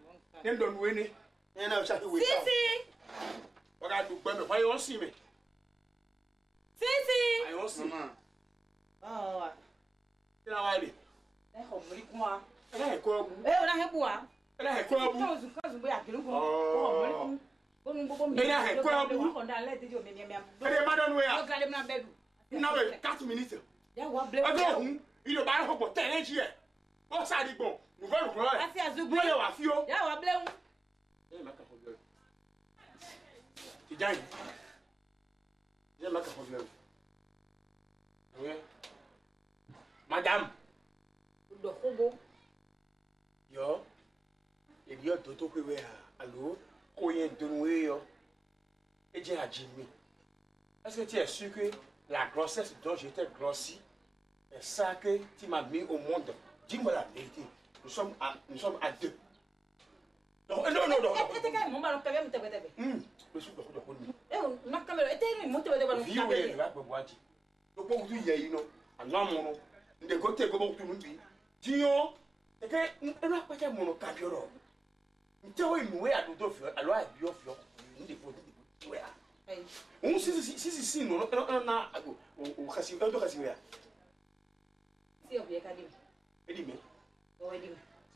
Dem do nu ene. E na chakiwe. Sisi. Aga du gbe me fa yo si me. Sisi. Ayo si. Mama. Ah. Ila wa bi. E ho muri kwa. Ela e ko bu. E ona he bua. Ela e ko bu. Kazu bo ya kiru ko. Ho muri ku. Onu gbogbo mi. Ela e ko bu. Ko nda le de jo me mi. Ede ma don we O ya. gale mi na bedu. Na we 4 minutes. Ya wa ble. Ojo hun. Ilo ba ho po tele ji e. O sa di gbon. Nu go lu ko e. Asi azugbe. Wo le wa fi o. Ya wa ble un. E ma ka fo bi. Ti jan. Je ma ka fo bi. Oui. Madame. Do hobo. dit Toto que allô, combien de nous et j'ai à Jimmy. Est-ce que tu es sûr que la grossesse dont j'étais grossi est ça que tu m'as mis au monde? Dis-moi la vérité. Nous sommes à deux. Non. Je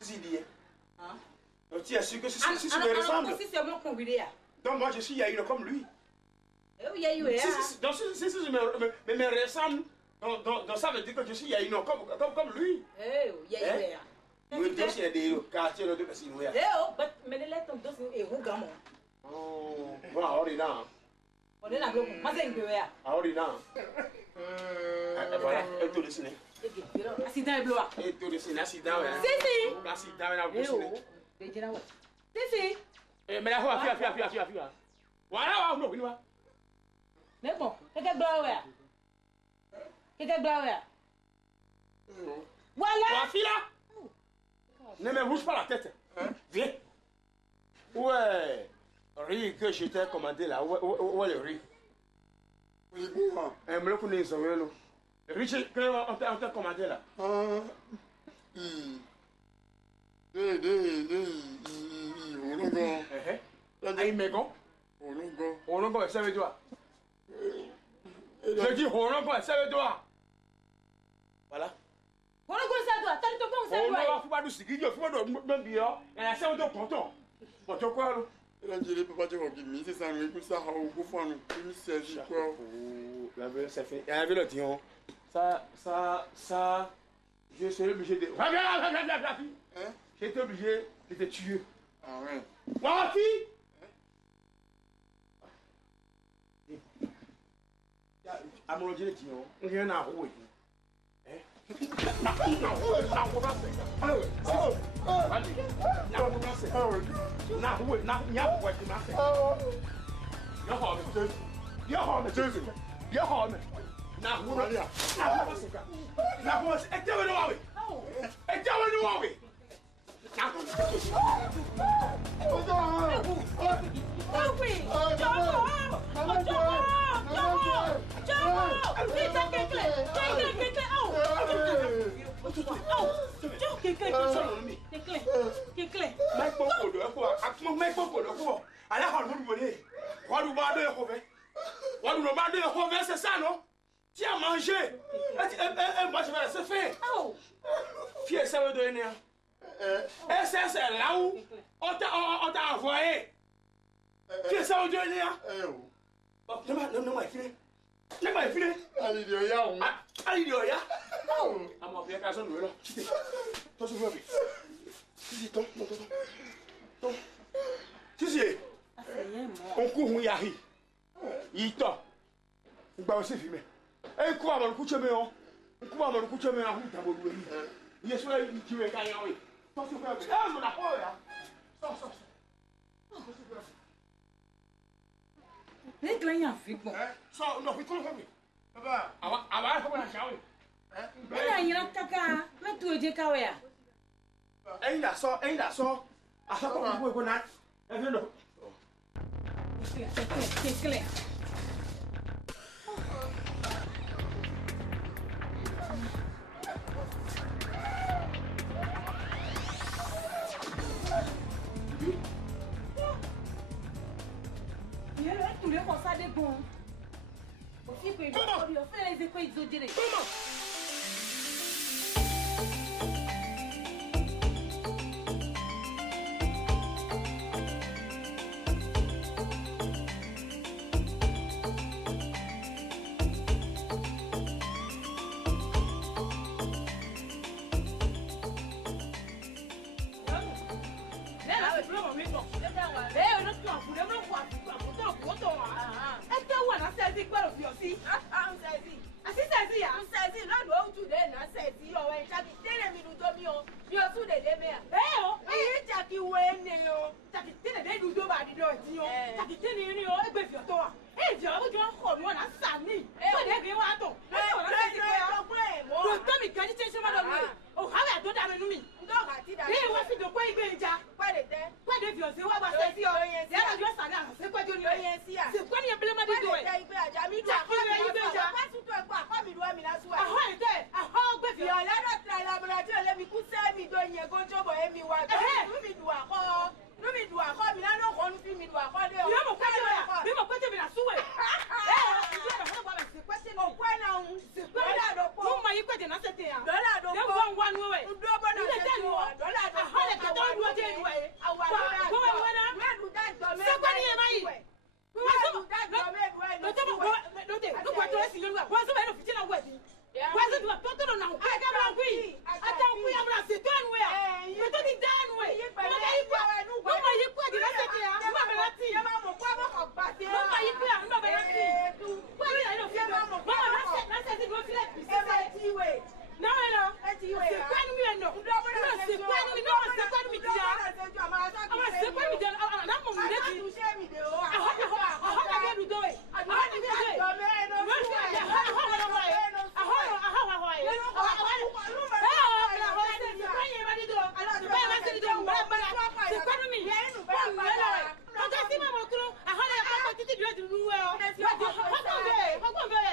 suis tu es sûr que si me ressemble? Donc moi je suis Yaïno comme lui. Donc si je me ressemble, donc ça veut dire que je suis Yaïno comme lui. Oui, donc il y a des quartiers de Cassinoya. Mais les lettres sont et vous gamons. Oh, voilà, orina. On est là, moi c'est une gueule. Orina. Voilà, et tout dessiné. Accident est bloqué. Et tout dessiné, accident. Si. Accident, on a dessiné. Si. Mais la fois, fia. Voilà, non. Mais bon, qu'est-ce que voilà. Toi, fille là. Ne me bouge pas la tête. Viens. Ouais. Riz que je t'ai commandé là. Où est le riz? Oui, bon. Un bloc qu'on est sur le riz qu'on t'a commandé là. Olongo, ça veut dire quoi? Je dis Olongo, ça veut dire quoi? Voilà. Olongo, ça doit. T'as dit ton bon, ça doit. Olongo, faut pas nous seguir, faut pas nous même bien. Et la séance de content. Bon, tu quoi là? Je ne peux pas dire que c'est ça, mais tout ça, on peut faire un peu de quoi. La veille, c'est fait. Il y avait le dion. Ça, je serais obligé de. Viens, fille. J'étais obligé de te tuer. Ah ouais. Ma fille! À mon dieu, on vient à rouer. C'est ça, non? Tu as mangé. Moi, je vais laisser faire. Fier, ça veut donner. Et c'est là où on t'a envoyé. Fier, ça veut donner. Non, il file. Allez, à mon père, personne ne veut là. Toi, tu veux bien. Si, ton. Si. On court, on y arrive. Il t'a. On va aussi filmer. Et quoi, on couche mais on. On va coucher mais on route à Boulou. Il est sur la ligne qui veut gagner. Toi, tu veux bien. Ah, mon apport là. Sors. Les clients font bon. Sors, non, il faut le faire. Papa, avant, comment on a changé? Il y a un caca. Mais tu es déjà kawé. Il a sort. À ça, comment vous pouvez connaître? Elle vient de. C'est clair. Tous les mots ça des bons. Aussi que il fait les écoles exogérées. wedding yo. Taki teni ni yo egbe fi oto wa. E je o jo ko mi na sa ni. O de bi wa to. E o na se ti pe ya. Ko to mi kan ti se ma lo mi. O ha wa do da me nu mi. Ndo ga ti da. Bi wa fi do ko igbe nja. Pa de te. Pa de fi o se wa ba se ti o. Se la jo sa na se ko jo ni o yen si a. Se ko ni e bele ma di do e. Igbe aja mi do ko igbe nja. Pa su to e ko akọ mi do mi na su wa. Aho e te. Aho gbe fi. Yo la do tra la mo la ti le mi ku se mi do yen go jo bo e mi wa. Mi du akọ. No mi du akọ mi na no ko nu fi mi du akọ de o. Yo mo kwa de ya. Bi mo kwa te mi na suwe. Ibi na ho ba me se kwa te o kwa na un. Se kwa la do po. Mo ma yi kwa de na se te ya. Dola do po. Dem wan wan we. Do bo na se te o. Dola do po. Ha le ka do do je du e. Awa do. Ko wa na. Me du da do me. Se kwa ni e ma yi. Ko wa do da do me du e. Do te mo do te. Do kwa to e si yo wa. Wa so me no fitina we di. Wa so do to to na. Ka ka bra gwi. Ata ku ya bra se to anu we. Me to di da anu we. Mo ga yi kwa. Mo ma yi kwa di na se te ya. Mo me la ti. Ma mo kwa mo ko ba te. Mo ma yi kwa. Mo me la ti. Kwa ni na no fi ma mo. Mo na se ti do fi le. E ma ti we. No, no. Se kwa ni mi no. No, se kwa ni no, se kwa ni mi dia. Ama se kwa mi dia. Na mo mi dey. Aha na get do it. Aha na get do it. No se ya. Aha na wa. Aha wa wa. Se kwa ni ma di do. Se kwa ma se di do. Se kwa ni mi. O ka si ma mo kuro. Aha na ko titi do du we o. Ko be.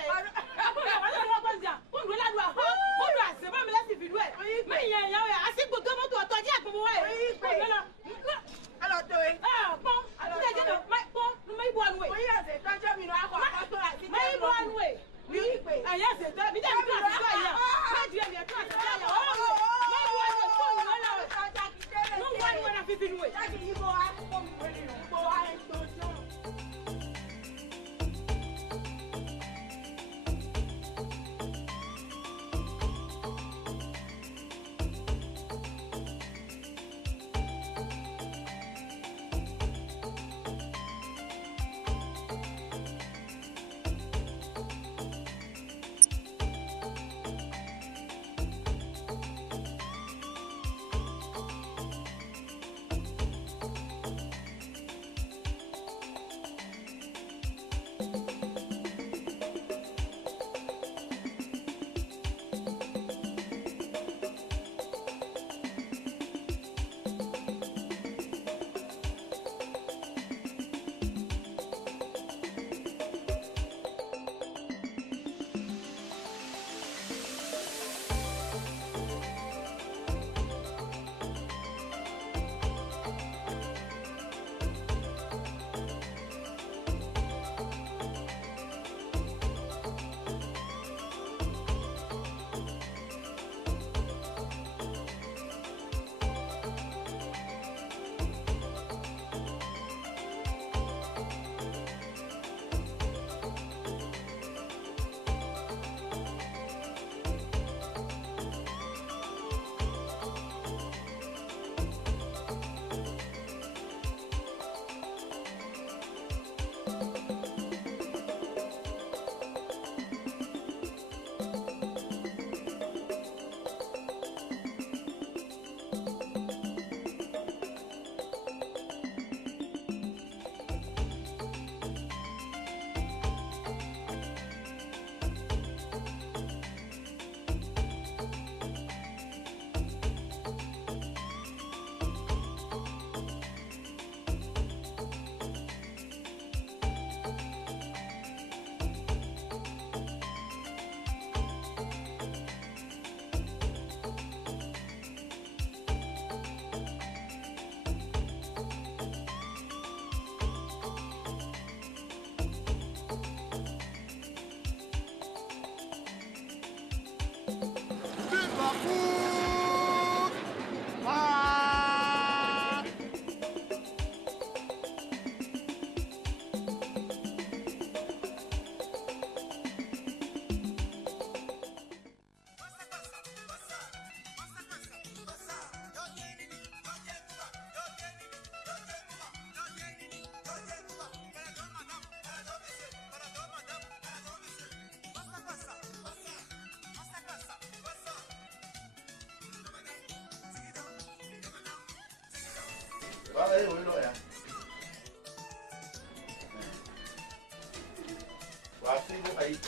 frigo aí.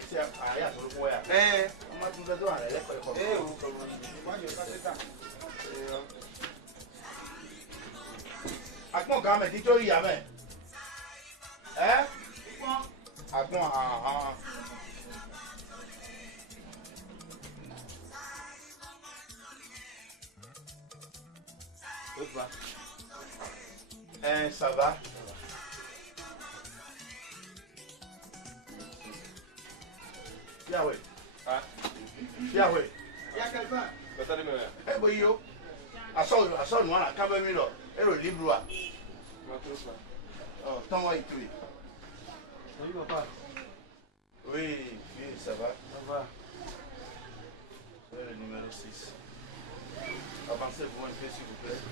Esse aí a solo foi a. Uma tudo do ar, ele foi. Akpọn gan mẹ títí ó yà mẹ. Akpọn ça va. Yahweh. Yahweh. Eh boy yo. Aso no na ka ba mi lo. E ro libro a. Oh, ton wa itui. Oui, papa. Oui, ça va. Ça va. C'est le numéro 6. Avancez-vous un peu s'il vous plaît.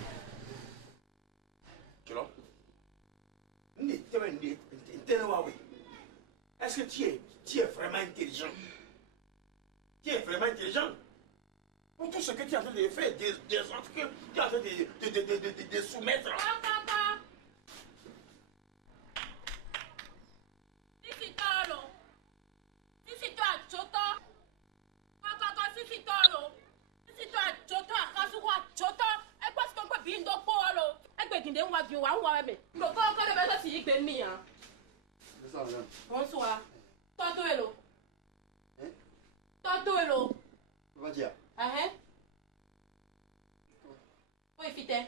Est-ce que tu es vraiment intelligent? Tu es vraiment intelligent? Pour tout ce que tu es en train de faire, des autres que tu es en train de soumettre. Papa. Sisi tolo. Sisi to achoto. Papa sisi tolo. Sisi to achoto akasu ko achoto. Egbe si ko bi ndo po lo. Egbe ginde nwa bi wa me. Ndo ko de be so si igbe mi han. Bonsoir. Toto elo. Toto elo. Va dire. Poi fite.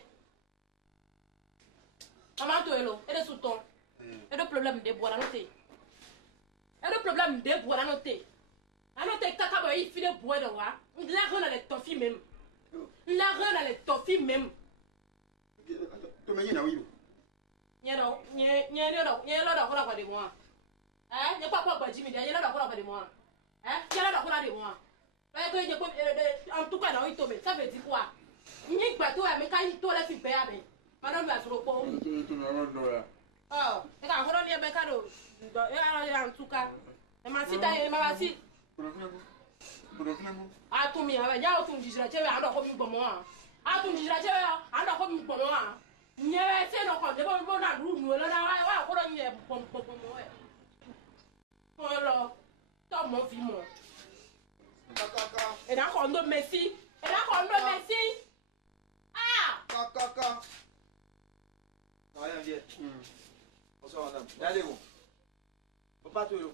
Maman to elo. Et de sous-ton. Et de problème de boire à noter. Et de problème de boire à noter. À noter kaka ba yi file boire de wa. La rena les toffee même. La rena les toffee même. To me yina wiyo. Nye lo da kula kwa de moi. Nye kwa Jimmy dia, nye lo da kula kwa de moi. Nye lo da kula de moi. En tout cas, ça veut dire quoi? Nye bateau a me kai to la fi pe abe. Madame va sur ko. Oh, e ka horo ni be ka do. En tout cas. E ma sita e ma si. A tu mi aba ya o tu njira chebe a do ko mi gbomo a. A tu njira chebe a do ko mi gbomo a. Nye se no ko de bo na ru nu lo na wa ko do nye pom e. Olo. To mo fi mo. Et d'accord, non, merci. Et d'accord, non, merci. Ah! Kaka. Rien bien. Bonsoir, madame. Allez-vous. Papa, tu es où?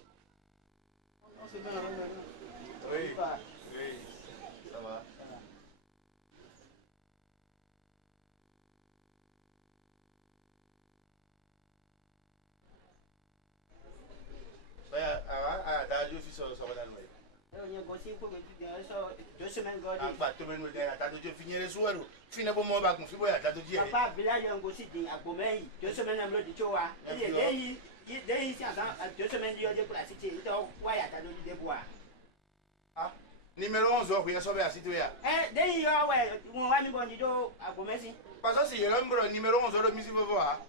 Oui, ça va. D'ailleurs, si ça va dans le noyau. Deux semaines godi. Agba to menu de ata to je finire suwero. Fine bo mo ba kun fi boya ata to je. Papa village ngo si din agbomeyi. Deux semaines am lo di chowa. Deyi si asa 2 semaines yo de pour la cité. To wa ya ta do di boa. Ah, numéro 11 o ku so be asiti ya. Deyi yo we mo wa mi bo di do agbomesi. Parce que c'est le numéro 11 do mi si bo wa.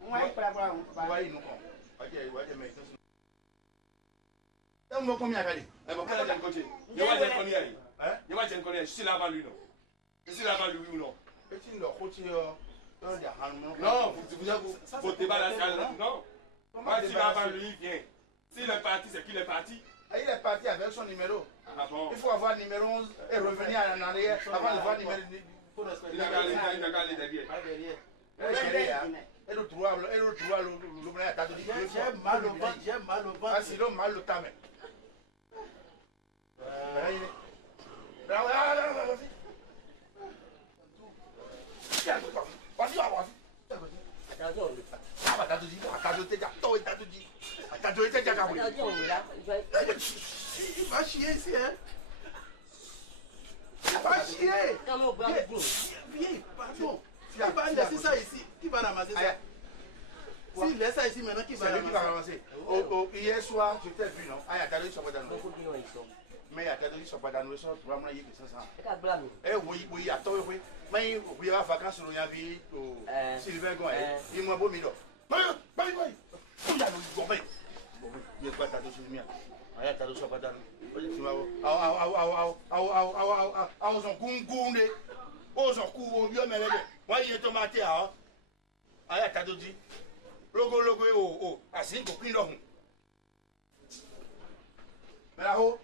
Mo wa ipra bra mo wa inu ko. Waje me on va combien à aller? Bon, quel est le côté? Je vais te connaître. Je suis là avant lui, non? Je suis là avant lui, ou non? Non, vous ne pas la salle, non? Moi, je suis là avant lui, il vient. S'il est parti, c'est qu'il est parti. Il est parti avec son numéro. Ah bon? Il faut avoir le numéro 11 et revenir en arrière avant de voir le numéro. Il n'a qu'à aller derrière. Et le droit, l'oubli à ta dit. J'ai mal au ventre. Ah, sinon, mal au tamen. Il va chier ici, hein? Il va chier! Viens, pardon. Il va laisser ça ici. Qui va ramasser ça? S'il laisse ça ici maintenant, qui va ramasser? Hier soir, je t'ai vu, non? Ah, il y a des choses dans le mais il y a des choses dans le sol, vraiment, il y a des choses. Eh oui, attends, oui. Mais il y a des vacances, il y a des Sylvain Goin. Il m'a beau mido. Il y a des gobelins. Il y a pas de choses. Il y a des choses dans le Logo, oh, assim, compris, non. Mais là-haut.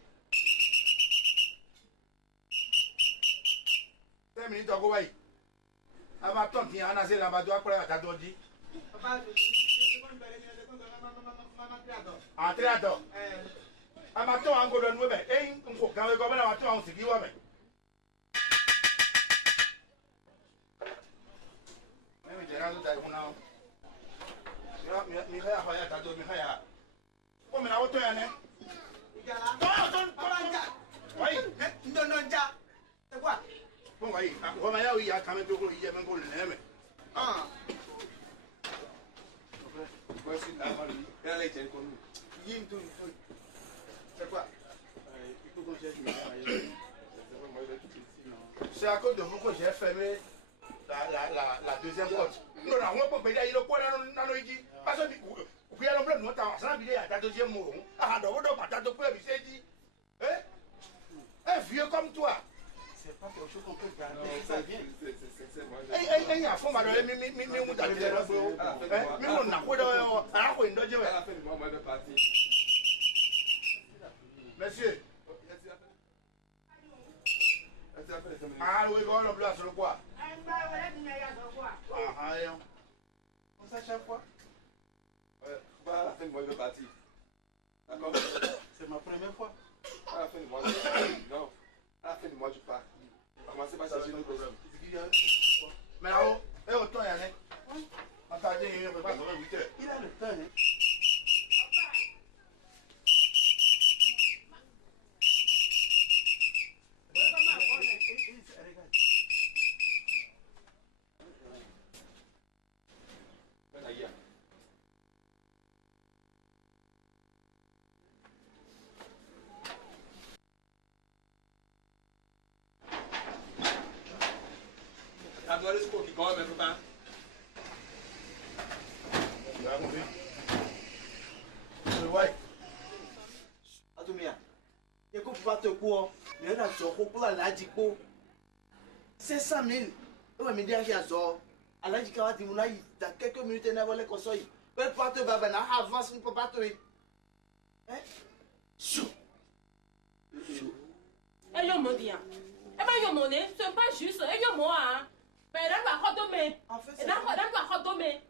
5 minutes, on va y. Avant ton qui en a c'est là-bas, tu as quoi à ta dodi? Entrez à toi. Amateur en gros de nous, mais on faut quand même comme amateur on se dit ouais mais. Mais j'ai rien d'autre à vous non. Mikaya hoya ta do Mikaya. Comme na auto ya ne. Igala. Non. Oui, non ja. C'est quoi? Bon oui, on va y aller à quand même pour y même pour le nez mais. Ah. Voici la malle. Elle a été connue. Yim tout. C'est quoi? Il faut qu'on cherche c'est à cause de vous que j'ai fermé la deuxième porte. Non, on peut payer le point dans le dit. Parce que vous pouvez aller nous t'as ensemble à ta deuxième mot. Ah, donc on patate pour aviser dit. Un vieux comme toi. C'est pas quelque chose qu'on peut garder. Ça vient. C'est il y a fond ma mais on t'a dit là. Mais on n'a pas de à quoi une deuxième. Monsieur. Ah oui, on le place sur quoi? Ah, on ça chaque fois? À la fin du mois, je vais partir. D'accord? C'est ma première fois. À la fin du mois, non. À la fin du mois, je pars. Commencez par chercher nos problèmes. Mais là-haut, autant y aller. Attendez, il ne peut pas se 8 heures. Il a le temps, hein? C'est 100 000. Ouais, mais déjà, j'ai ça. Alors, je vais dire, dans quelques minutes, on va aller construire. Peut-être pas te baver, avance, on ne peut pas te. Hein? Chou. Et yo mon dia. Et ben yo mon nez, c'est pas juste. Et yo moi hein. Mais là va retomber. En fait, là va retomber.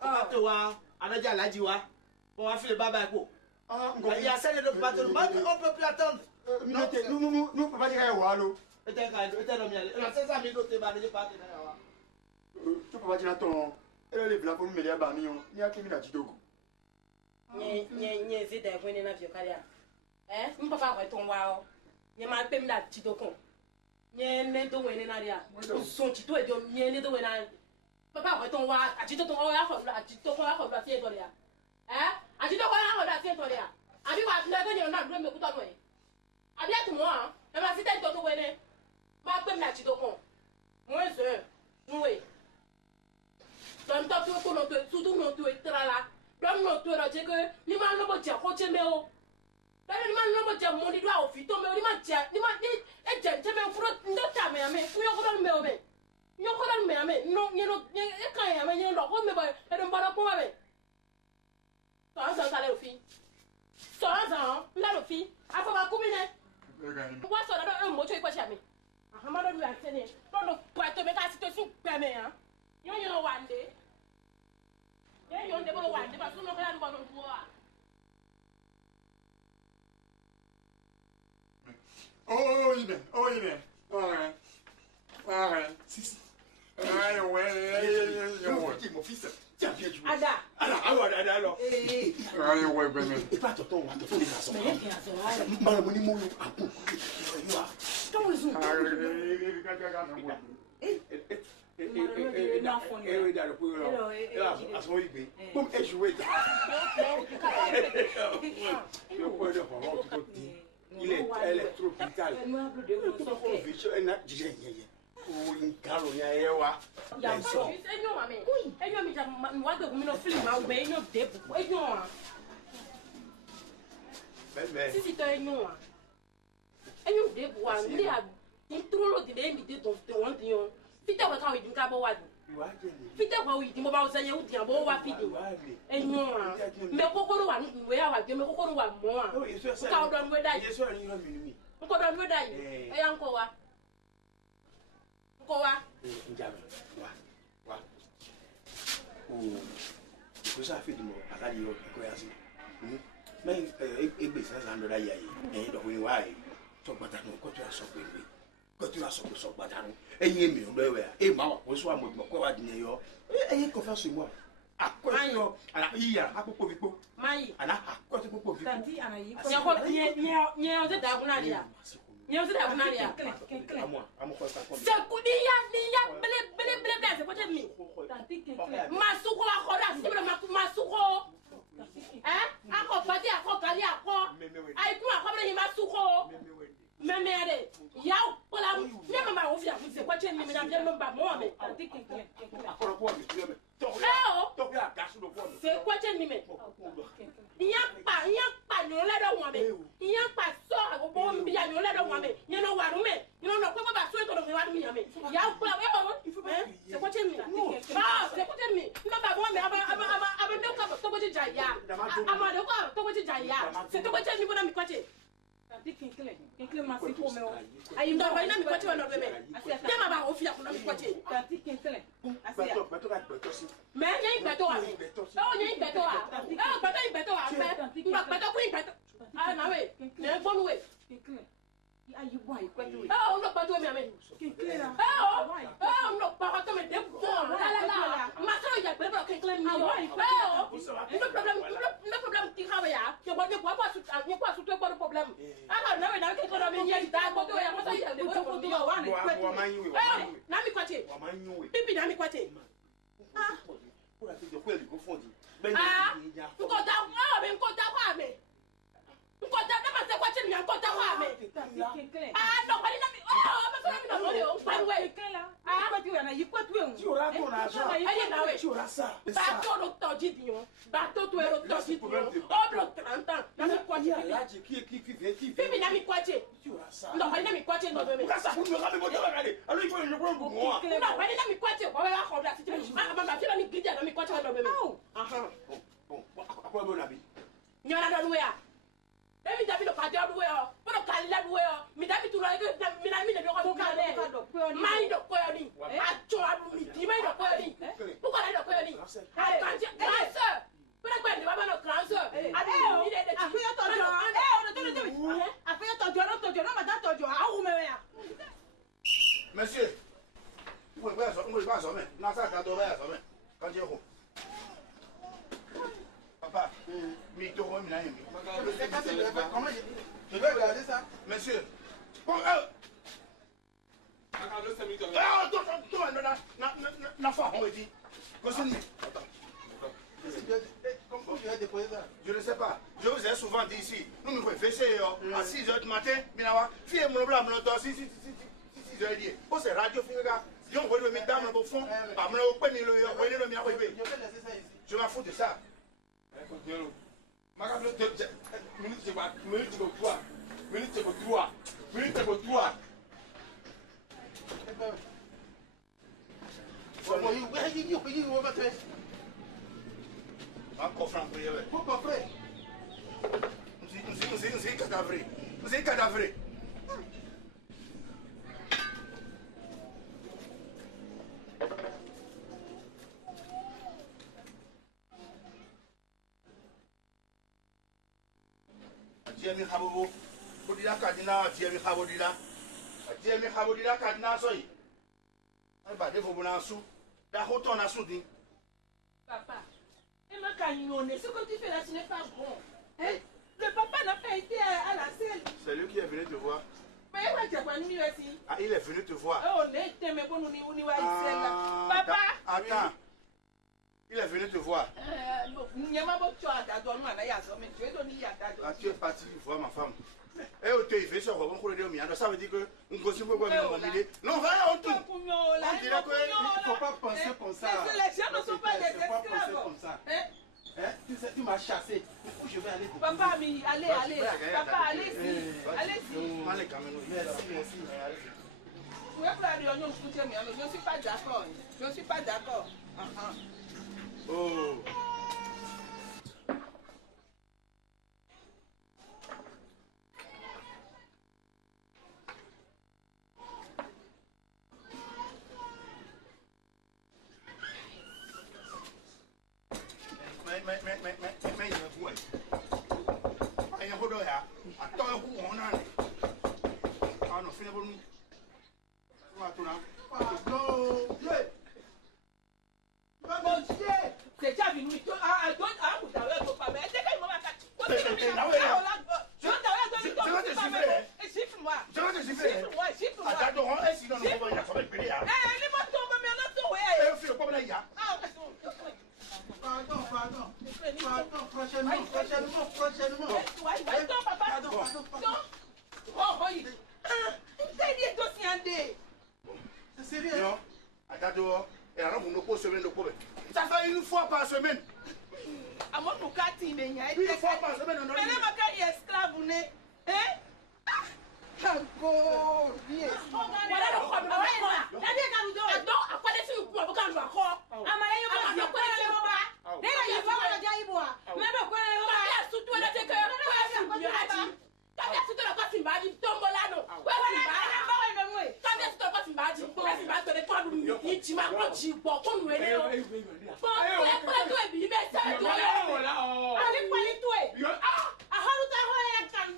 Ah, toi, alors déjà là dit wa. On va faire le baba quoi. Il y a celle de bateau, on peut plus attendre. Nous papa dire wa allo. Peut-être non miel. La 500 000 doté ba ne pas te na wa. Tu papa dire ton elle les blancs pour me melia ba mi on. Ni akimi na jidogo. Nye zide kwene na vyokalia. Mpapa kwa ton wao. Nye ma pem la tidoko. Nye ne do wene na dia. Son tito e do nye ne do wena. Papa kwa ton wa atito ton wa ko la atito ko ko la tie do dia. Atito ko ko la tie do dia. Abi wa tna go nye na do me ku to no e. Abi atu mo an. E ma site do to wene. Ma pem la tidoko. Mo ze. Nwe. Don to tu ko no to tu no to e trala. Don no to ra je ke ni ma no bo ja ko che me o. Pero ni man no bo ja mo di do a ofito me o ni ma ja ni ma ni e ja je me furo ndo ta me ame ku yo ko me o me. Yo ko me ame no ni no ni e kan ya me ni lo ko me ba e do bara ko ame. So an sa le ofi. So an sa la lo fi. A fo ba ku mi ne. Wa so da do mo cho ipa sha mi. A ma do lu a tene. Do no pa to me ka situation pe me han. Yo wande. Yo nde bo wande ba so no ka do no tuwa. Oh, il est. Ouais. Si. Ouais. Mon fils. Tiens, viens jouer. Ada. Alors. Ouais, ben. Et pas tonton, on va te faire des garçons. Mais il y a ça. Malamoni moyo a coup. Comment ils ont? Elle est trop brutale. Fide kwa oui, mo ba osanye udi abo wa fide. Enyo. Me kokoro wa nwe ya wa je me kokoro wa mo a. Ka odon we dai. Yeso ani ro minimi. Nko don we dai. E ya nko wa. Nko wa. Njabe. Wa. Oh. Ko sa fi di mo akali yo ko ya si. Mais egbe sa sa ndo da ya yi. Do we wa yi. So gbata no ko tu aso pe mi. Ko tu aso ko so gbata no. Eyin mi ndo we a. Ma wa ko so mo ko wa di yo. Eyin ko fa so mo. Akọ ala iya akoko bipo. Mai. Ala akọ bipo bipo. Tanti ana yi. Nye o se da kuna dia. Nye o se da kuna dia. Amo ko sa ko. Se kudia niya bele se pote mi. Tanti Masuko akora se bele masuko. Ako pati ako kali ako. Ai ku ako bele masuko. Memere. Yaw pola ne mama o fia se pote mi me na bele mba mo me. Tanti Akoro ko mi ti me. To bi agasu do ko. Se pote mi me. Yapa no le do won me. Yapa so agbo mbi ya no le do won me. Ye no waru me. You no ko ba so to do waru mi ya me. Ya pola se pote mi. Se pote mi. No ba mo me aba no ka to pote jaya. Ama do ko to pote jaya. Se to pote mi bona mi pote. Tanti kinkle masi ko me o. Ayi ndo ba ina mi pote no be me. Ya ma ba o fi akuna mi pote. Tanti kinkle. Asia. Beto ka beto si. Me yen beto wa. O yen beto wa. Beto wa fe. Beto ku beto. Ah na we. Ne fonu we. Kinkle. Ayi bo ayi kwetu we. Oh no beto mi ame. Kinkle na. Oh no pa to me de bo. La. Ma so ya pe bro kinkle mi. No problem ti ha ya. Yo bo su to problem. Ah na we na ke ko mi yen da go to ya mo so ya de bo to wa na kwetu. Wa man yu. Na mi kwate. Wa man yu. Pipi na mi kwate. Ah. Ko ra ti jo ko e ko fondi. Ah. Nko da kwa me. Nkota na mase kwa chini nkota kwa me. Ah no kwani na mi. Ma so mi no le o panwe kela. Ah kwa tu na yikwetu e. Ti ora ko na so. Aye na we. Ti ora sa. Ba to do toji dion. Ba to to ero toji dion. O blo 30 ans. Na mi kwa chini. Ya ji ki fi. Pipi na mi kwa chini. Ti ora sa. No kwani na mi kwa chini no be me. Ka sa ku no ka me bo to ba kale. Alo iko ni ko mo. No kwani na mi kwa chini. Kwa wa ko da ti. Ah ma fi na mi gidi na mi kwa chini no be me. Aha. Akwa bo na bi. Nyana do we a. David David lo kade oduwe o, bodo kalile duwe o. Mi David tu lo ege mi na mi ne bi ko kale. Mai do ko yo ni. Acho abu mi di mai do ko yo ni. Bu ko la do ko yo ni. Atanje grandeur. Bodo gbe ni baba no grandeur. Abi mi de de. Afiyo tojo. Afiyo tojo no ma da tojo. Awu me ya. Monsieur, vous pouvez pas sommer. Non, ça, t'as doré à sommer. Quand tu es où? Papa, mais tu vois, comment je vais regarder ça? Monsieur, je ne sais pas. Je vous ai souvent dit ici. Nous nous faisons à 6 h du matin. Fille mon blanc, mon dos, 6 h dit. Oh, c'est radio, je vais me mettre dans le fond. Je m'en fous de ça. Encore franc pour y aller. Pourquoi frère? Nous sommes cadavrés. Nous sommes cadavrés. Jemi Habobo, Bodila Kadina, Jemi Habodila, Jemi Habodila Kadina Soy. Elle va dévorer un sou. La route on a soudi. Papa, et ma cagnonne, ce que tu fais là, ce n'est pas bon. Hein? Le papa n'a pas été à la selle. C'est lui qui est venu te voir. Mais il va pas nous aussi. Ah, il est venu te voir. Oh, on est mais bon, on y va ici. Papa, attends. Il est venu te voir. Ah, tu es parti voir ma femme. Et tu es fait sur le ça veut dire que on continue pour non, va on tout. On dirait qu'il ne faut pas penser comme ça. Les gens ne sont pas des esclaves. Comme ça. Tu m'as chassé. Je vais aller. Papa, allez. Papa, allez-y. Allez-y. Merci. Vous pouvez faire des oignons, soutiens bien. Je ne suis pas d'accord. Je ne suis pas d'accord. Oh. Mais il me voit. Il y a un peu de là. Attends, on a. Ah non, finalement, c'est déjà venu. Ça fait une fois par semaine. À mon boucati, une fois par semaine, on a mais là, il est esclave, vous n'êtes. Hein? Encore, bien. Voilà le problème. La vie est cadeau. Donc, à quoi est-ce que vous pouvez vous encore? Amalé, vous pouvez vous pas. Déjà, il faut que j'aille boire. Mais bon, quoi, surtout là, c'est que quand il y a surtout là, quand il va dire tombe là, non. Quand il y a surtout quand il va dire, quand il va donner toi, il dit ma grande dit bon, qu'on nous aide. Bon, pour tout est bien, mais ça doit aller. Allez, pour aller tout. Ah, à Haruta, on est en train de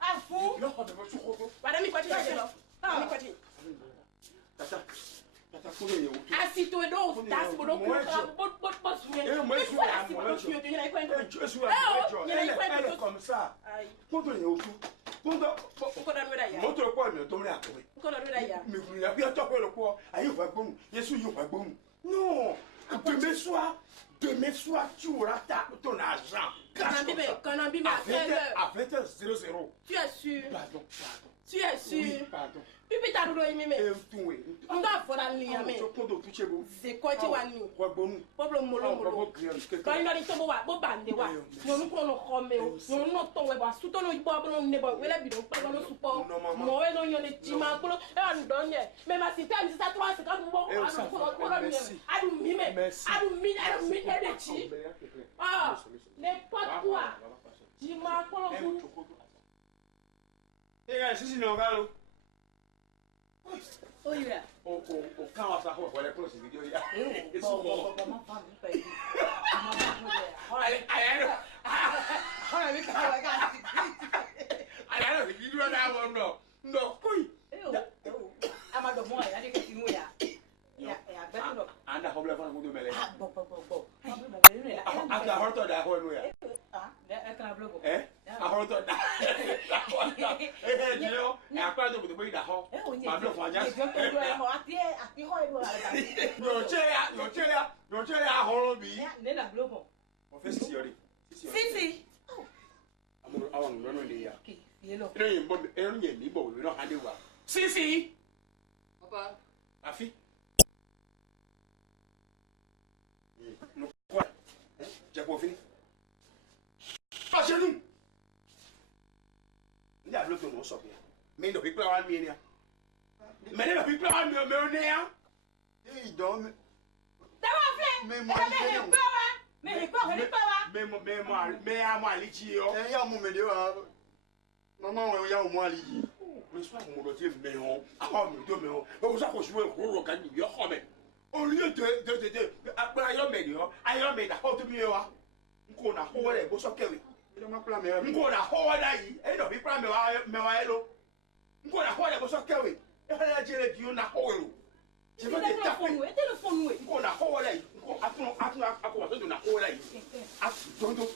à vous. Madame, il faut dire ça. Ah, il faut dire. Assis-toi donc, t'as pour donc, comme ça. Quand on est au tout, quand non, demain soir, tu auras ton argent. À 20h00. Tu es sûr? Pardon. Tu es sûr? Oui, pardon. Pipi ta dodo imi me. On doit faire la ligne me. C'est quoi tu vas nous? Pablo molo. Quand il a dit tombo wa, bo bande wa. Nous ko no khome o. Nous no to we ba suto no ibo abro ne bo. Wele bi do pa no supo. Mo we no yone tima ko. E an don ye. Me ma si time sa 350 bo. Adu mi me. Adu mi de chi. Ah, n'importe quoi. Tima ko lo. Eh, si no galo. Oh, yeah. O calma essa rua, olha close vídeo aí. Anda problem fana mundo mele. Anda horto da ho no ya. A horto da. Dio, e a quando do boi da ho. Ma no fa ja. Yo chere a horo bi. Ne na globo. O fe si yori. Sisi. Amuru awon no no le ya. Okay, yelo. Ere yin bo ere yin ni bo we no hande wa. Sisi. Papa. Afi. No quoi? J'ai pas fini. Pas chez nous. Il y a l'autre non sorti. Mais il ne peut pas aller bien. Mais il ne peut pas aller bien. Il dort. Mais moi, mais à moi, il dit, il y a mon médio. Maman, il y a moi, il dit. Mais soit mon dossier, mais on a un médio, mais on s'en fout, je veux qu'on gagne, il y a quand même. Au lieu de après ayo medio how to be wa nko na ho le bo so kewe nko na ho da yi e do bi pra me wa elo nko na ho le bo so kewe e ha jere bi na ho elo je veux te taper téléphone oui nko na ho le nko atun akwa so na ho le yi dondo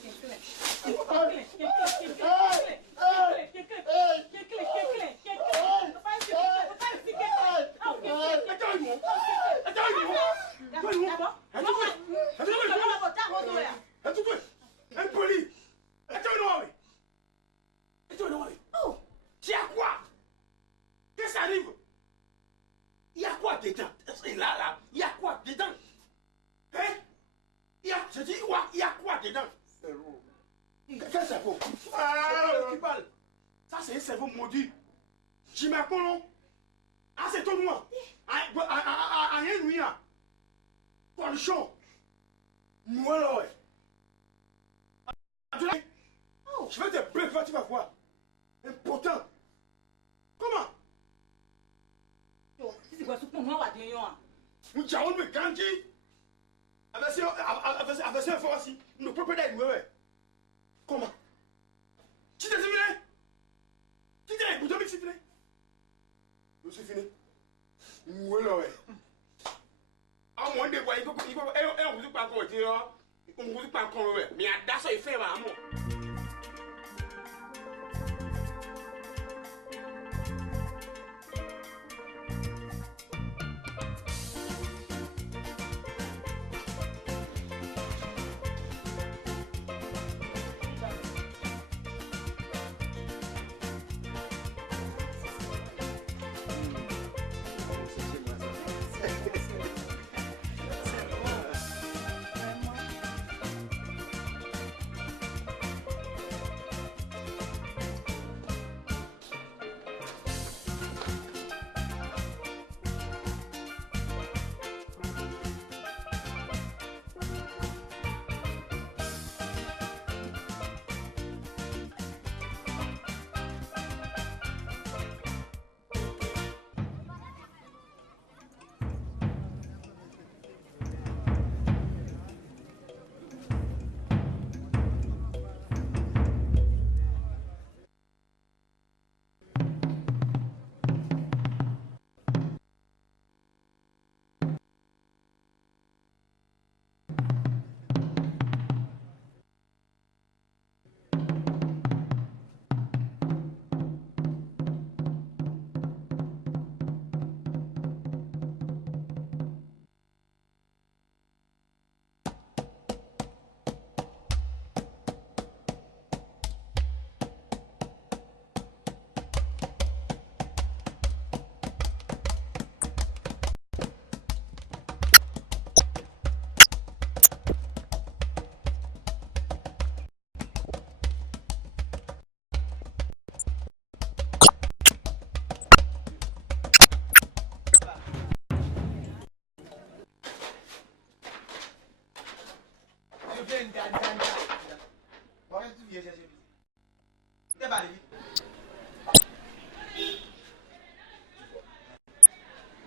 Qu'est-ce qui arrive? Il y a quoi dedans? Là, il y a quoi dedans? Hein? Il y a quoi dedans? Quel cerveau? Qui parle? Ça, c'est un cerveau maudit. J'y m'appelle. Ah, c'est ton noir. champ. Voilà, ouais. Je vais te bluffer, tu vas voir. Important. Comment? Si c'est quoi ce qu'on va dire, nous avons me grandi. Avec ce information, nous pouvons pas ouais. Comment? Qui t'a fini? Qui t'a écouté, mais c'est fini? Nous c'est fini. Voilà, ouais. À moins de voir, il faut on vous pas encore dire, on vous pas encore ouais. Mais à ça il fait vraiment.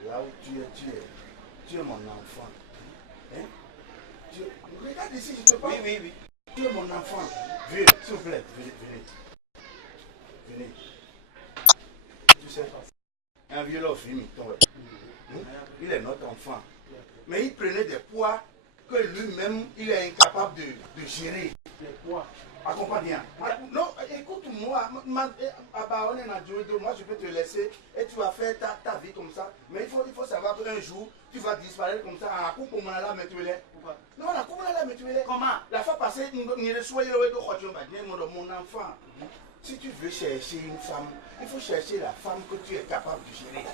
Là où tu es mon enfant. Hein? Regarde ici, je te parle. Oui, oui, oui. Tu es mon enfant. Viens, s'il vous plaît, venez. Venez. Tu sais, un violon film, il est notre enfant. Mais il prenait des poids que lui-même, il est incapable de gérer. Les poids. Accompagne. Non, écoute-moi. Moi, je peux te laisser et tu vas faire ta vie comme ça. Mais il faut savoir qu'un jour, tu vas disparaître comme ça. Non, la coupe là, mais tu es. Comment? La fois passée, mon enfant. Si tu veux chercher une femme, il faut chercher la femme que tu es capable de gérer.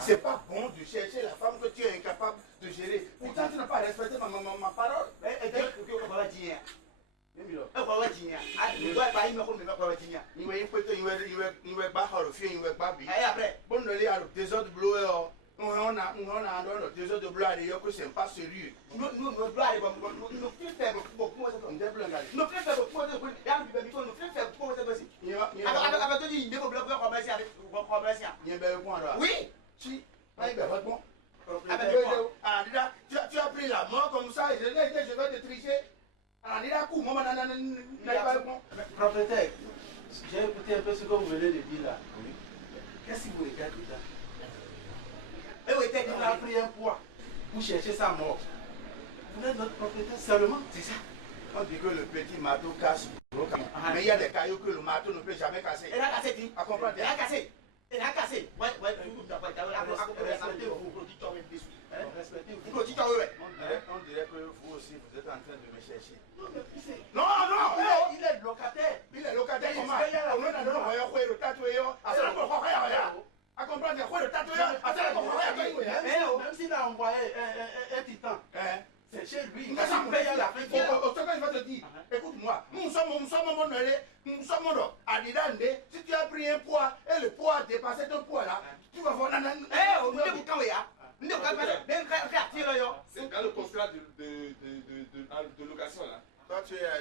C'est pas bon de chercher la femme que tu es incapable de gérer. Pourtant, tu n'as pas respecté ma parole. On a deux heures de blois d'ailleurs que c'est pas sérieux. Nous plus faire beaucoup oui. Si. Tu as pris la mort comme ça et je vais te tricher. Propriétaire, j'ai écouté un peu ce que vous venez de dire là. Qu'est-ce que vous regardez là? On a pris un poids pour chercher sa mort. Vous êtes notre propriétaire seulement, c'est ça? On dit que le petit marteau casse. Mais il y a des cailloux que le marteau ne peut jamais casser. Il a cassé, tu comprends? Il a cassé. Il a cassé. Ouais. On dirait que vous aussi, vous êtes en train de me chercher. Non, il est locataire. Il est locataire comment? Même s'il a envoyé un titan, c'est chez lui. Il va te dire, écoute-moi, nous sommes Adidande, si tu as pris un poids et le poids a dépassé ton poids là, tu vas voir C'est dans le contrat de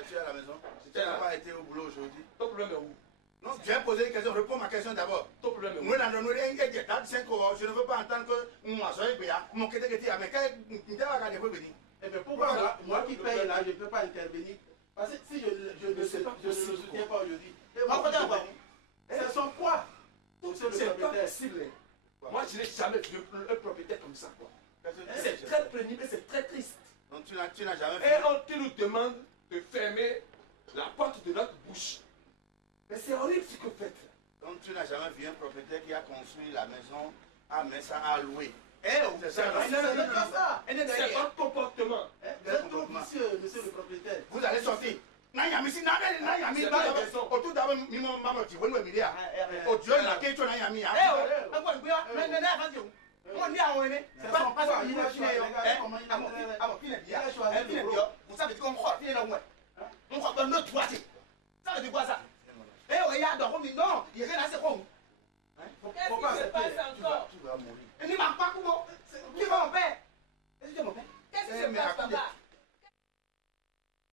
tu es à la maison. Tu n'as pas été au boulot aujourd'hui. Ton problème est où? Non, je vais poser une question. Réponds ma question d'abord. Ton problème est où? Moi, je ne veux pas entendre que moi, je vais mon mais Eh bien, pourquoi moi qui paye là, je ne peux pas intervenir? Parce que si je ne le soutiens pas aujourd'hui, c'est son poids. C'est pas possible. Moi, je n'ai jamais vu un propriétaire comme ça. C'est très pénible, c'est très triste. Donc, tu n'as jamais vu. Et on nous demande de fermer la porte de notre bouche. Mais c'est horrible ce que vous faites. Donc, tu n'as jamais vu un propriétaire qui a construit la maison, à mettre ça à louer. C'est ça. C'est votre comportement. Vous êtes trop vicieux, monsieur le propriétaire. Vous allez sortir. Autour d'abord, Qu'est-ce qui se passe encore? Il n'y a pas de Qu'est-ce qui se passe, papa?